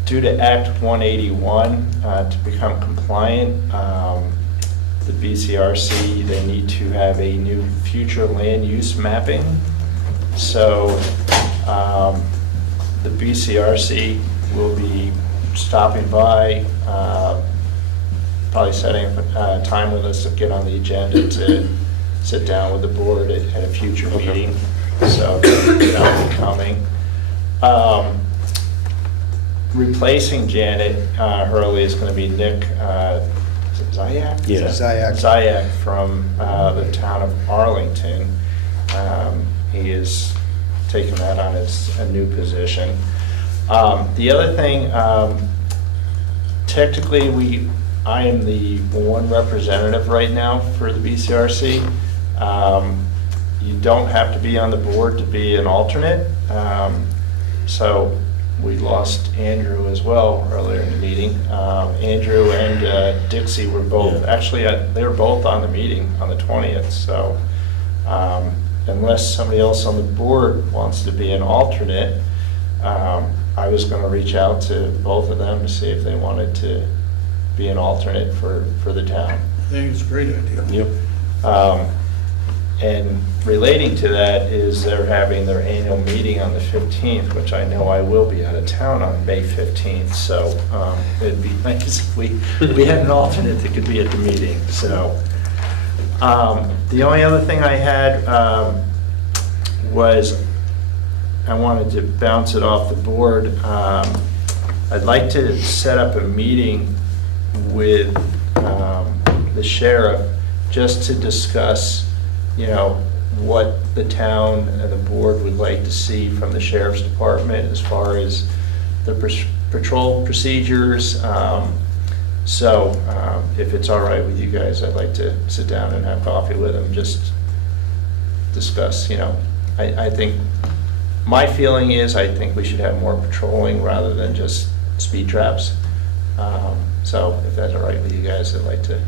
due to Act 181, to become compliant, the BCRC, they need to have a new future land use mapping. So the BCRC will be stopping by, probably setting up time with us to get on the agenda to sit down with the board at a future meeting. So that'll be coming. Replacing Janet Hurley is going to be Nick is it Zayak? Yeah. Zayak. From the town of Arlington. He is taking that on as a new position. The other thing, technically, I am the one representative right now for the BCRC. You don't have to be on the board to be an alternate. So we lost Andrew as well earlier in the meeting. Andrew and Dixie were both, actually, they were both on the meeting on the 20th. So unless somebody else on the board wants to be an alternate, I was going to reach out to both of them to see if they wanted to be an alternate for the town. I think it's a great idea. Yep. And relating to that is they're having their annual meeting on the 15th, which I know I will be out of town on May 15th. So it'd be nice if we had an alternate that could be at the meeting. So the only other thing I had was I wanted to bounce it off the board. I'd like to set up a meeting with the sheriff just to discuss, what the town and the board would like to see from the sheriff's department as far as the patrol procedures. So if it's all right with you guys, I'd like to sit down and have coffee with him, just discuss, I think, my feeling is I think we should have more patrolling rather than just speed traps. So if that's all right with you guys, I'd like to.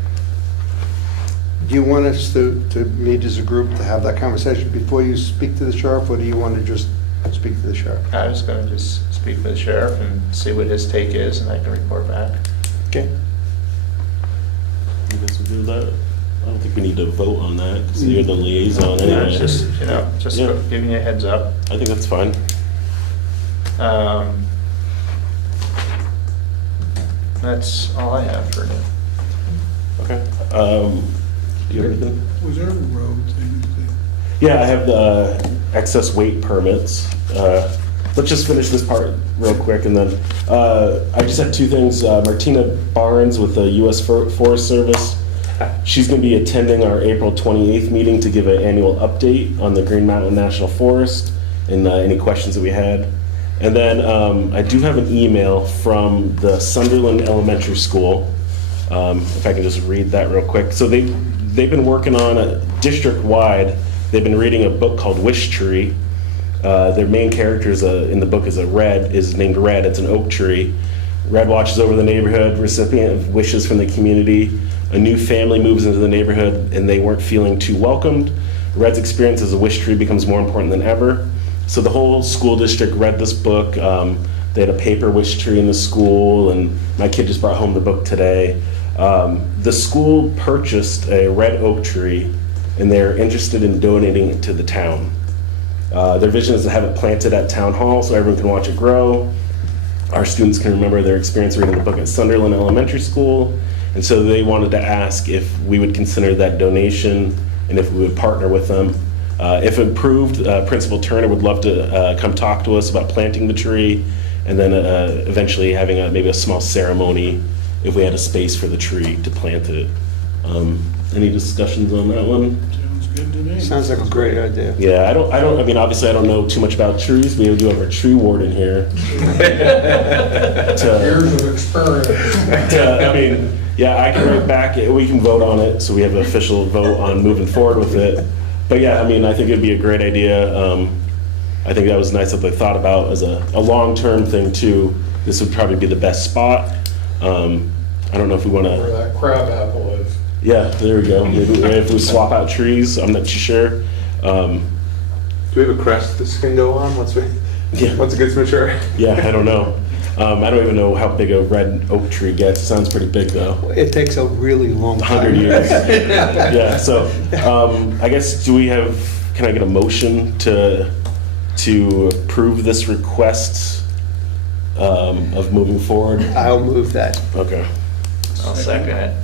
Do you want us to meet as a group to have that conversation before you speak to the sheriff, or do you want to just speak to the sheriff? I was going to just speak with the sheriff and see what his take is, and I can report back. Okay. You guys will do that? I don't think we need to vote on that, because you're the liaison Yeah, anyway. it's just Yeah. giving you a heads up. I think that's fine. That's all I have for now. Okay. Do you have anything? Was there a road thing? Yeah, I have the excess weight permits. Let's just finish this part real quick, and then I just had two things. Martina Barnes with the U.S. Forest Service. She's going to be attending our April 28th meeting to give an annual update on the Green Mountain National Forest and any questions that we had. And then I do have an email from the Sunderland Elementary School. If I can just read that real quick. So they've been working on a district-wide. They've been reading a book called Wish Tree. Their main character in the book is named Red. It's an oak tree. Red watches over the neighborhood, recipient of wishes from the community. A new family moves into the neighborhood and they weren't feeling too welcomed. Red's experience as a wish tree becomes more important than ever. So the whole school district read this book. They had a paper wish tree in the school, and my kid just brought home the book today. The school purchased a red oak tree and they're interested in donating it to the town. Their vision is to have it planted at town hall so everyone can watch it grow. Our students can remember their experience reading the book at Sunderland Elementary School, and so they wanted to ask if we would consider that donation and if we would partner with them. If approved, Principal Turner would love to come talk to us about planting the tree, and then eventually having maybe a small ceremony if we had a space for the tree to plant it. Any discussions on that one? Sounds good to me. Sounds like a great idea. Yeah, I mean, obviously I don't know too much about trees. We do have our tree warden here. Years of experience. I mean, yeah, I can write back, we can vote on it, so we have an official vote on moving forward with it. But yeah, I mean, I think it'd be a great idea. I think that was nice that they thought about as a long-term thing too. This would probably be the best spot. I don't know if we want Where to, that crab apple is. yeah, there we go. Maybe if we swap out trees, I'm not too sure. Do we have a crest this can go on once it gets mature? Yeah, I don't know. I don't even know how big a red oak tree gets. It sounds pretty big though. It takes a really long time. 100 years. Yeah, so I guess can I get a motion to approve this request of moving forward? I'll move that. Okay. I'll second it.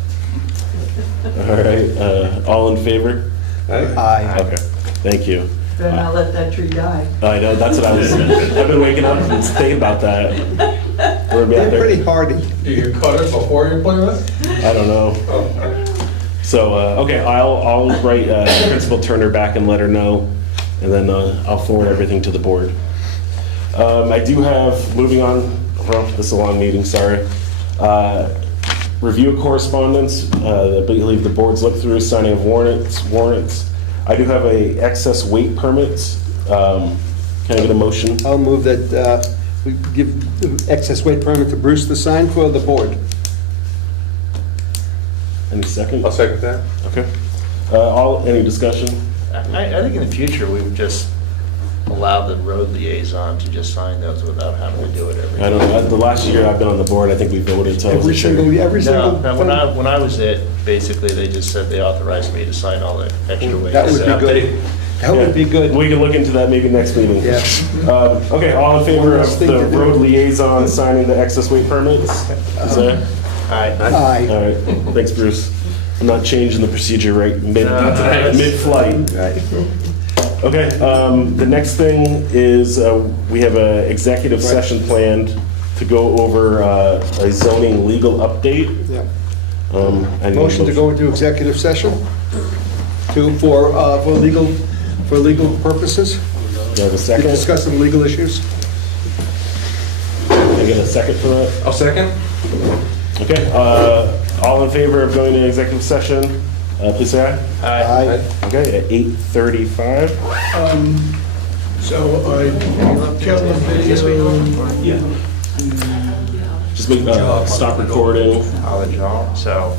All right, all in favor? Aye. Okay, thank you. Better not let that tree die. I know, that's what I've been waking up and thinking about that. We're gonna be out They're pretty there. hardy. Do you cut it before you plant it? I don't know. Oh, So, okay, I'll write Principal Turner back and let her know, and then I'll forward everything to the board. I do have, moving on, well, this is a long meeting, sorry. Review of correspondence, I believe the board's looked through, signing of warrants. I do have a excess weight permits. Can I get a motion? I'll move that we give the excess weight permit to Bruce to sign for the board. Any second? I'll second that. Okay. Any discussion? I think in the future, we would just allow the road liaison to just sign those without having to do it every. I don't know, the last year I've been on the board, I think we voted, so I wasn't sure. Every single. No, when I was it, basically, they just said they authorized me to sign all the extra weights. That would be good. That would be good. We can look into that maybe next meeting. Yeah. Okay, all in favor One less of thing the to do. road liaison signing the excess weight permits? Is there? Aye. Aye. All right, thanks, Bruce. I'm not changing the procedure right No, that's- mid-flight. Right. Okay, the next thing is, we have a executive session planned to go over a zoning legal update. Yeah. I need a Motion to go into executive session for legal purposes, Do I have a to second? discuss some legal issues. Can I get a second for that? I'll second. Okay, all in favor of going to executive session, please say aye. Aye. Okay, at 8:35. So I killed the video. Just make, stop recording. So.